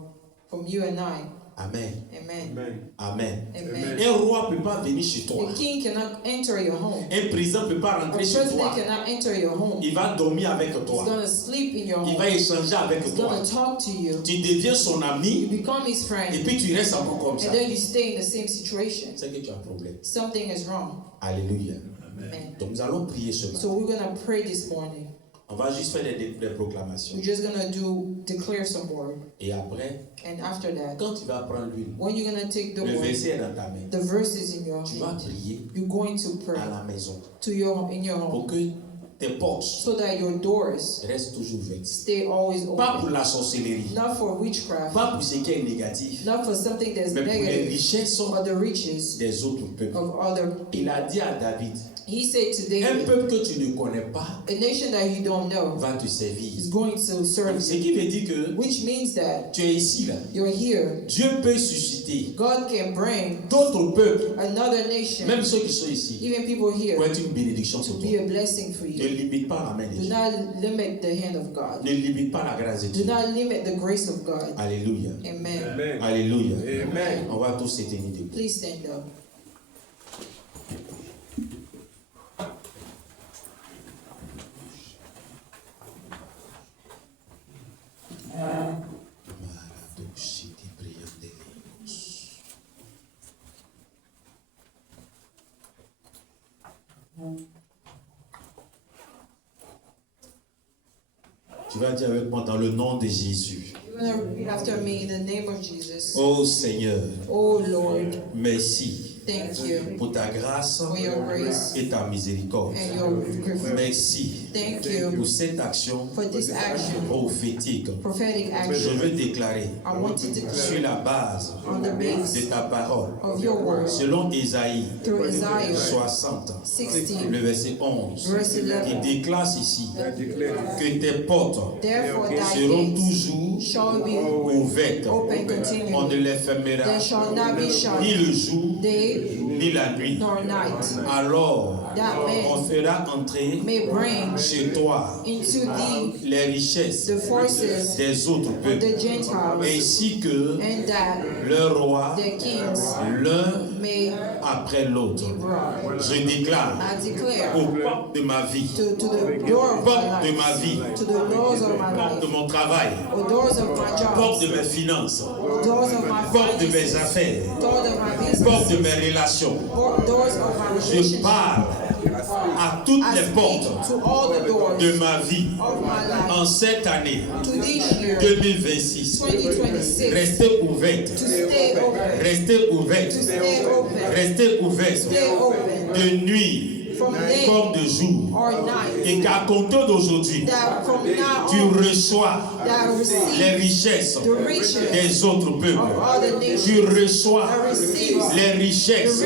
From you and I. Amen. Amen. Amen. Amen. Amen. Un roi ne peut pas venir chez toi. A king cannot enter your home. Un président ne peut pas A rentrer chez president toi. cannot enter your home. Il va dormir avec He's toi. gonna sleep in your Il home. va échanger avec He's toi. gonna talk to you. Tu deviens son You ami become his et friend. puis tu restes encore comme ça. And then you stay in the same situation. C'est que tu as un problème. Something is wrong. Alléluia. Amen. Donc nous allons prier ce matin. So we're gonna pray this morning. On va juste faire des proclamations. We're just gonna declare some word. Et après, And after that, quand tu vas prendre l'huile, when you're gonna take the le word, verset est dans ta main. the verses in your Tu vas hand, prier you're going to pray à la maison in your home pour que tes portes so that your doors restent toujours ouvertes. stay always Pas pour open. la sorcellerie, Not for witchcraft, pas pour ce qui est négatif, not for something that's mais pour les negative, richesses but the riches des autres peuples. of other Il people. a dit à David, He said to Un David, peuple que tu ne connais pas a nation that you don't know va te servir. is going to serve Ce you. qui veut dire que Which means that tu es ici là. you're here. Dieu peut susciter God can bring d'autres peuples, another nation, même ceux qui sont ici, even people here, pour être une bénédiction sur to toi. be a blessing for Ne you. limite pas la main de Do Dieu. not limit the hand of God. Ne limite pas la grâce de Do Dieu. not limit the grace of God. Alléluia. Amen. Alléluia. Amen. On va tous se tenir debout. Please stand up. Tu vas dire avec moi dans le nom de Jésus. You're going to repeat after me in the name of Jesus. Oh Seigneur, Oh Lord, merci thank you pour ta grâce for your grace et ta miséricorde. and your grace. Merci Thank pour you cette action for this action, prophétique. prophetic Je action. veux déclarer I want to sur declare la base on the base de ta parole, of your word selon Ésaïe through Isaiah 60, 16, le verset 11, verse qui 11. déclare ici que tes portes Therefore thy seront gates toujours shall be ouvertes. open On ne continually. les fermera They shall not be ni shut le jour day ni la nuit. nor night. Alors, That on man fera entrer may bring chez toi into thee les richesses the forces des autres of peuples, the Gentiles, ainsi que and that leurs rois, their kings l'un may après l'autre. be brought. Je déclare I declare aux portes de ma vie, to the door of my portes de ma vie, life, to the doors of my portes de life, mon travail, or doors of my portes jobs, de mes finances, doors of my portes de mes finances, affaires, doors of my portes de business, mes relations. doors of my Je relationship. parle à toutes I les speak portes to all the doors de ma vie of my life en cette année to this year, 2026. 2026, Restez ouvertes, to stay open, restez ouvertes, to stay open, restez ouvertes stay open de nuit from day comme de jour. or night, Et qu'à compter d'aujourd'hui, that from now tu on, reçois that les receive richesses the riches des autres of peuples. other Tu nations, reçois that receives les richesses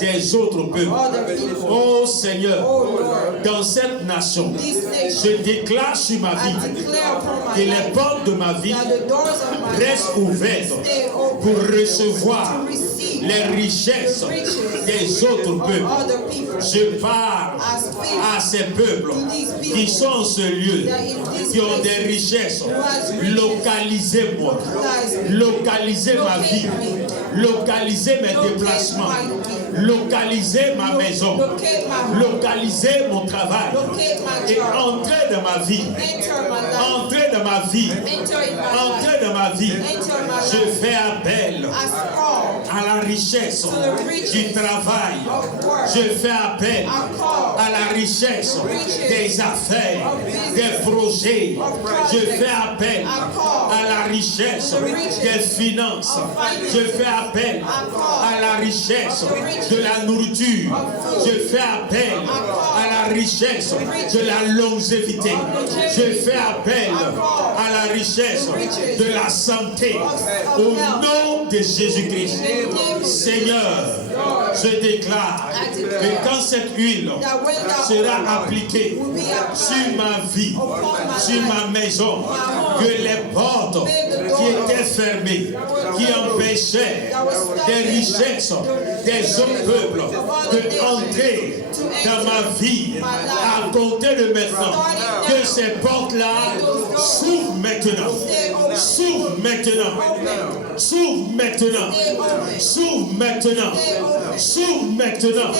des autres peuples. other people. Oh Seigneur, Oh Lord, dans cette nation, this nation, je déclare sur ma I vie declare upon que my les life portes de ma vie that the doors of my restent life ouvertes stay open pour recevoir to receive les richesses des autres of peuples. other people. Je parle I speak à ces peuples to these people qui sont en ce lieu, that in this qui ont place des richesses. who has riches. Localisez-moi, Localize me. localisez ma vie, localisez mes Locate déplacements, my- localisez ma maison, Locate my home. localisez mon travail Locate my et job. entrez dans ma vie, Enter my life. entrez dans ma vie, Enter in my life. entrez dans ma vie. Enter my Je life. fais appel I call à la richesse the riches du travail. of work. Je fais appel I call à la richesse riches des affaires, of business, des projets. of Je projects. fais appel I call à la richesse the riches des finances. of finances. Je fais appel I call à la richesse the riches de la nourriture. of food. Je fais appel call à la richesse riches de la longévité. of longevity. Je fais appel I call à la richesse the riches de la santé. of Au health. nom de Jésus-Christ. In the name of Seigneur, je déclare I declare que quand cette huile that when that sera oil appliquée will be applied sur ma vie, upon my sur life, ma maison, my home, que les portes may the qui doors étaient fermées, qui empêchaient that was stopping des richesses des autres peuples d'entrer dans ma vie, à compter de maintenant, que ces portes-là s'ouvrent maintenant, s'ouvrent maintenant, s'ouvrent maintenant, s'ouvrent maintenant, s'ouvrent maintenant,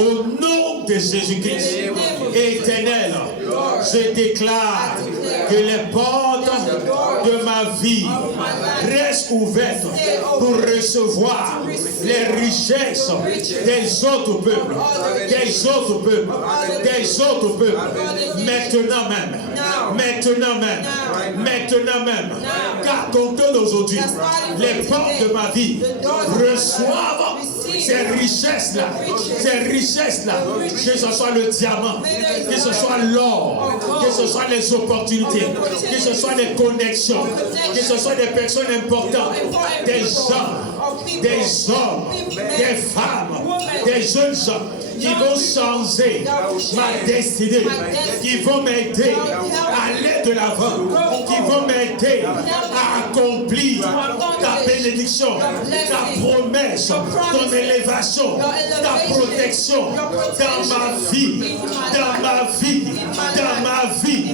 au nom de Jésus-Christ. Éternel, je déclare que les portes de ma vie restent ouvertes pour recevoir les richesses des autres peuples, des autres peuples, des autres peuples. Maintenant même, maintenant même, maintenant même, car compte d'aujourd'hui, les portes de ma vie reçoivent ces richesses-là, que ce soit le diamant, que ce soit l'or, que ce soit les opportunités, que ce soit les connexions, que ce soit des personnes importantes, des gens, des hommes, des femmes, des jeunes gens, qui vont changer ma destinée, qui vont m'aider à aller de l'avant, qui vont m'aider à accomplir ta bénédiction, ta promesse, ton élévation, ta protection dans ma vie, dans ma vie, dans ma vie,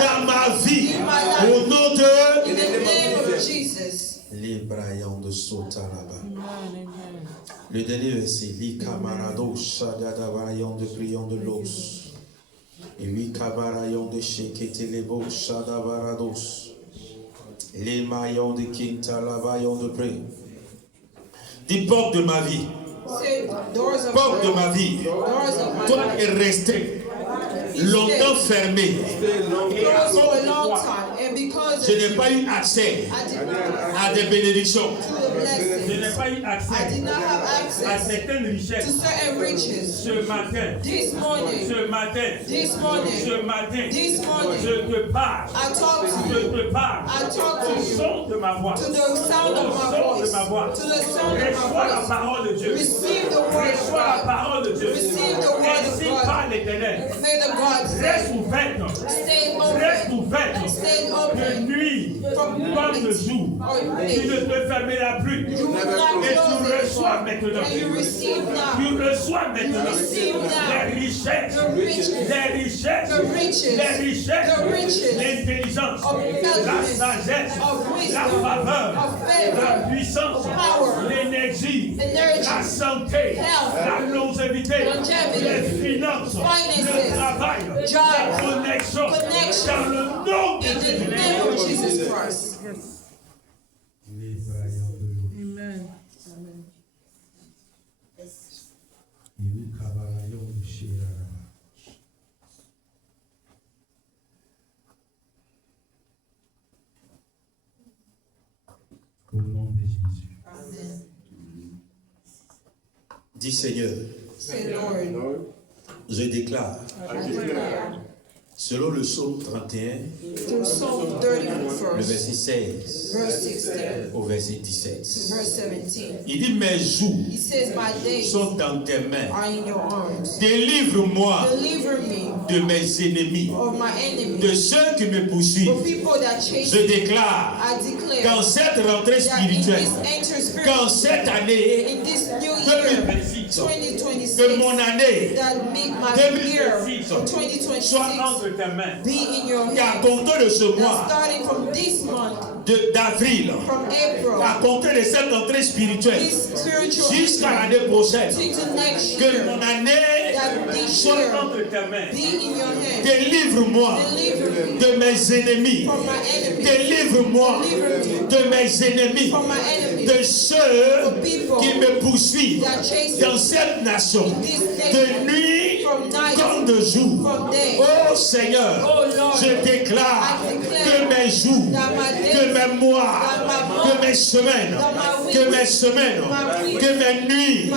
dans ma vie, au nom de les braillants de Sotaraba. Le dernier verset, les camarados, Shadadavarayon de Prion de Los, et huit camarayon de Sheketelebo, Shadavarados, les maillons de Kintalavayon de Pré. Dis porte de ma vie, porte de ma vie, toi est resté longtemps fermé. Je n'ai pas eu accès à des bénédictions. Je n'ai pas eu accès à certaines richesses. Ce matin, je te parle. Je te parle au son de ma voix. Reçois la parole de Dieu. Reçois la parole de Dieu. Ainsi parle l'Éternel. Reste ouverte. Reste ouverte. De nuit comme de jour. Tu ne te fermeras plus. Et tu reçois maintenant. Tu reçois maintenant les richesses. Les richesses. L'intelligence. La sagesse. La faveur. La puissance. L'énergie. La santé. La longévité. Les finances. Le travail. La connexion. Dans le nom de Jésus. Amen. Au nom de Jésus. Dis Seigneur, je déclare, selon le psaume 31, le verset 16 au verset 17. Il dit, mes jours sont dans tes mains. Délivre-moi de mes ennemis, de ceux qui me poursuivent. Je déclare qu'en cette rentrée spirituelle, qu'en cette année 2026, que mon année 2026 soit entre tes mains. Qu'à compter de ce mois d'avril, à compter de cette entrée spirituelle, jusqu'à l'année prochaine, que mon année soit entre tes mains. Délivre-moi de mes ennemis. Délivre-moi de mes ennemis, de ceux qui me poursuivent dans cette nation, de nuit comme de jour. Oh Seigneur, je déclare que mes jours, que mes mois, que mes semaines, que mes nuits,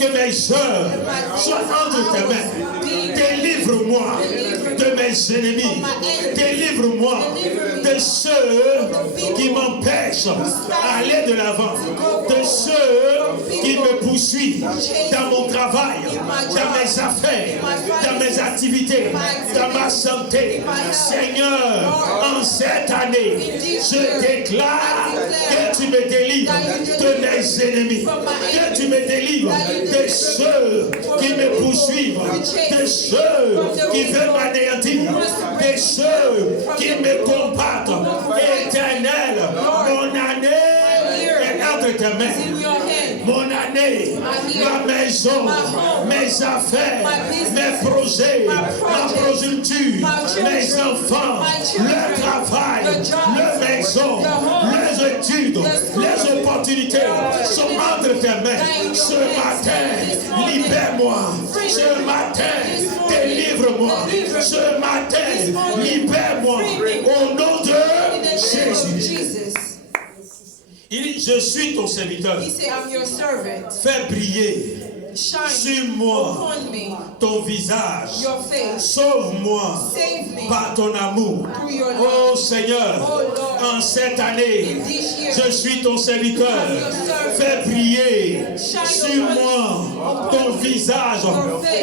que mes heures soient entre tes mains. Délivre-moi de mes ennemis. Délivre-moi de ceux qui m'empêchent d'aller de l'avant, de ceux qui me poursuivent dans mon travail, dans mes affaires, dans mes activités, dans ma santé. Seigneur, en cette année, je déclare que tu me délivres de mes ennemis, que tu me délivres de ceux qui me poursuivent, de ceux qui veulent m'anéantir, de ceux qui me combattent. Éternel, mon année est entre tes mains. Mon année, ma maison, mes affaires, mes projets, ma progéniture, mes enfants, le travail, la maison, les études, les opportunités sont entre tes mains. Ce matin, libère-moi. Ce matin, délivre-moi. Ce matin, libère-moi. Au nom de Jésus. Il dit, je suis ton serviteur. Fais briller Shine sur moi upon me ton visage. your face. Sauve-moi Save me par ton amour. through your love. Oh Seigneur, Oh Lord, en cette année, in this year, je suis ton serviteur. Fais briller sur moi ton visage.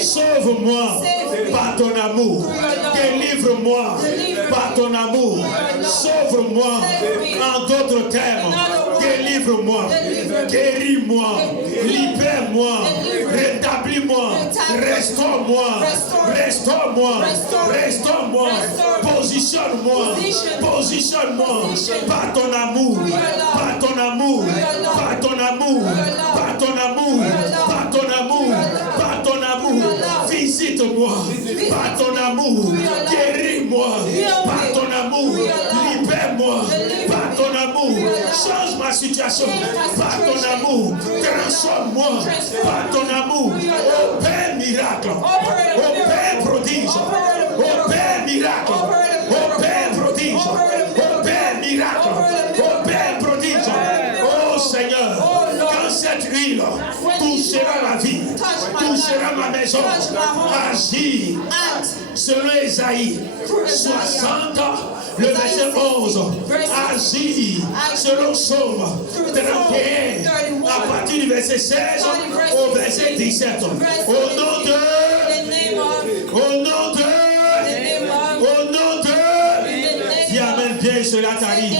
Sauve-moi par ton amour. Délivre-moi par ton amour. Sauve-moi. En d'autres termes, délivre-moi. Guéris-moi. Libère-moi. Rétablis-moi. Restaure-moi. Restaure-moi. Restaure-moi. Positionne-moi. Positionne-moi par ton amour. Par ton amour. Par ton amour. Par ton amour. Par ton amour. Par ton amour. Visite-moi par ton amour. Guéris-moi par ton amour. Libère-moi par ton amour. Change ma situation par ton amour. Transforme-moi par ton amour. Au Père miracle. Au Père prodige. Au Père miracle. Au Père prodige. Au Père miracle. Au Père prodige. Oh Seigneur, quand cette huile touchera la vie, touchera ma maison, agis selon Ésaïe 60, le verset 11, agis selon Psaume 31, à partir du verset 16 au verset 17. Au nom de, dis Amen, bien cela t'arrive.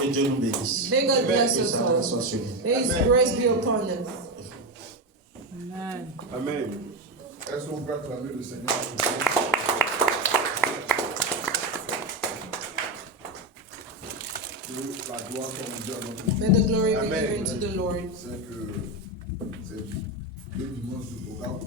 Que Dieu nous bénisse. May God bless Que us sa all. grâce soit sur nous. May His grace be upon us. Amen. Amen. Est-ce qu'on peut acclamer le Seigneur? Que la gloire soit rendue à notre Dieu. May the glory be Amen. given to the Lord. C'est que c'est deux dimanches de programme.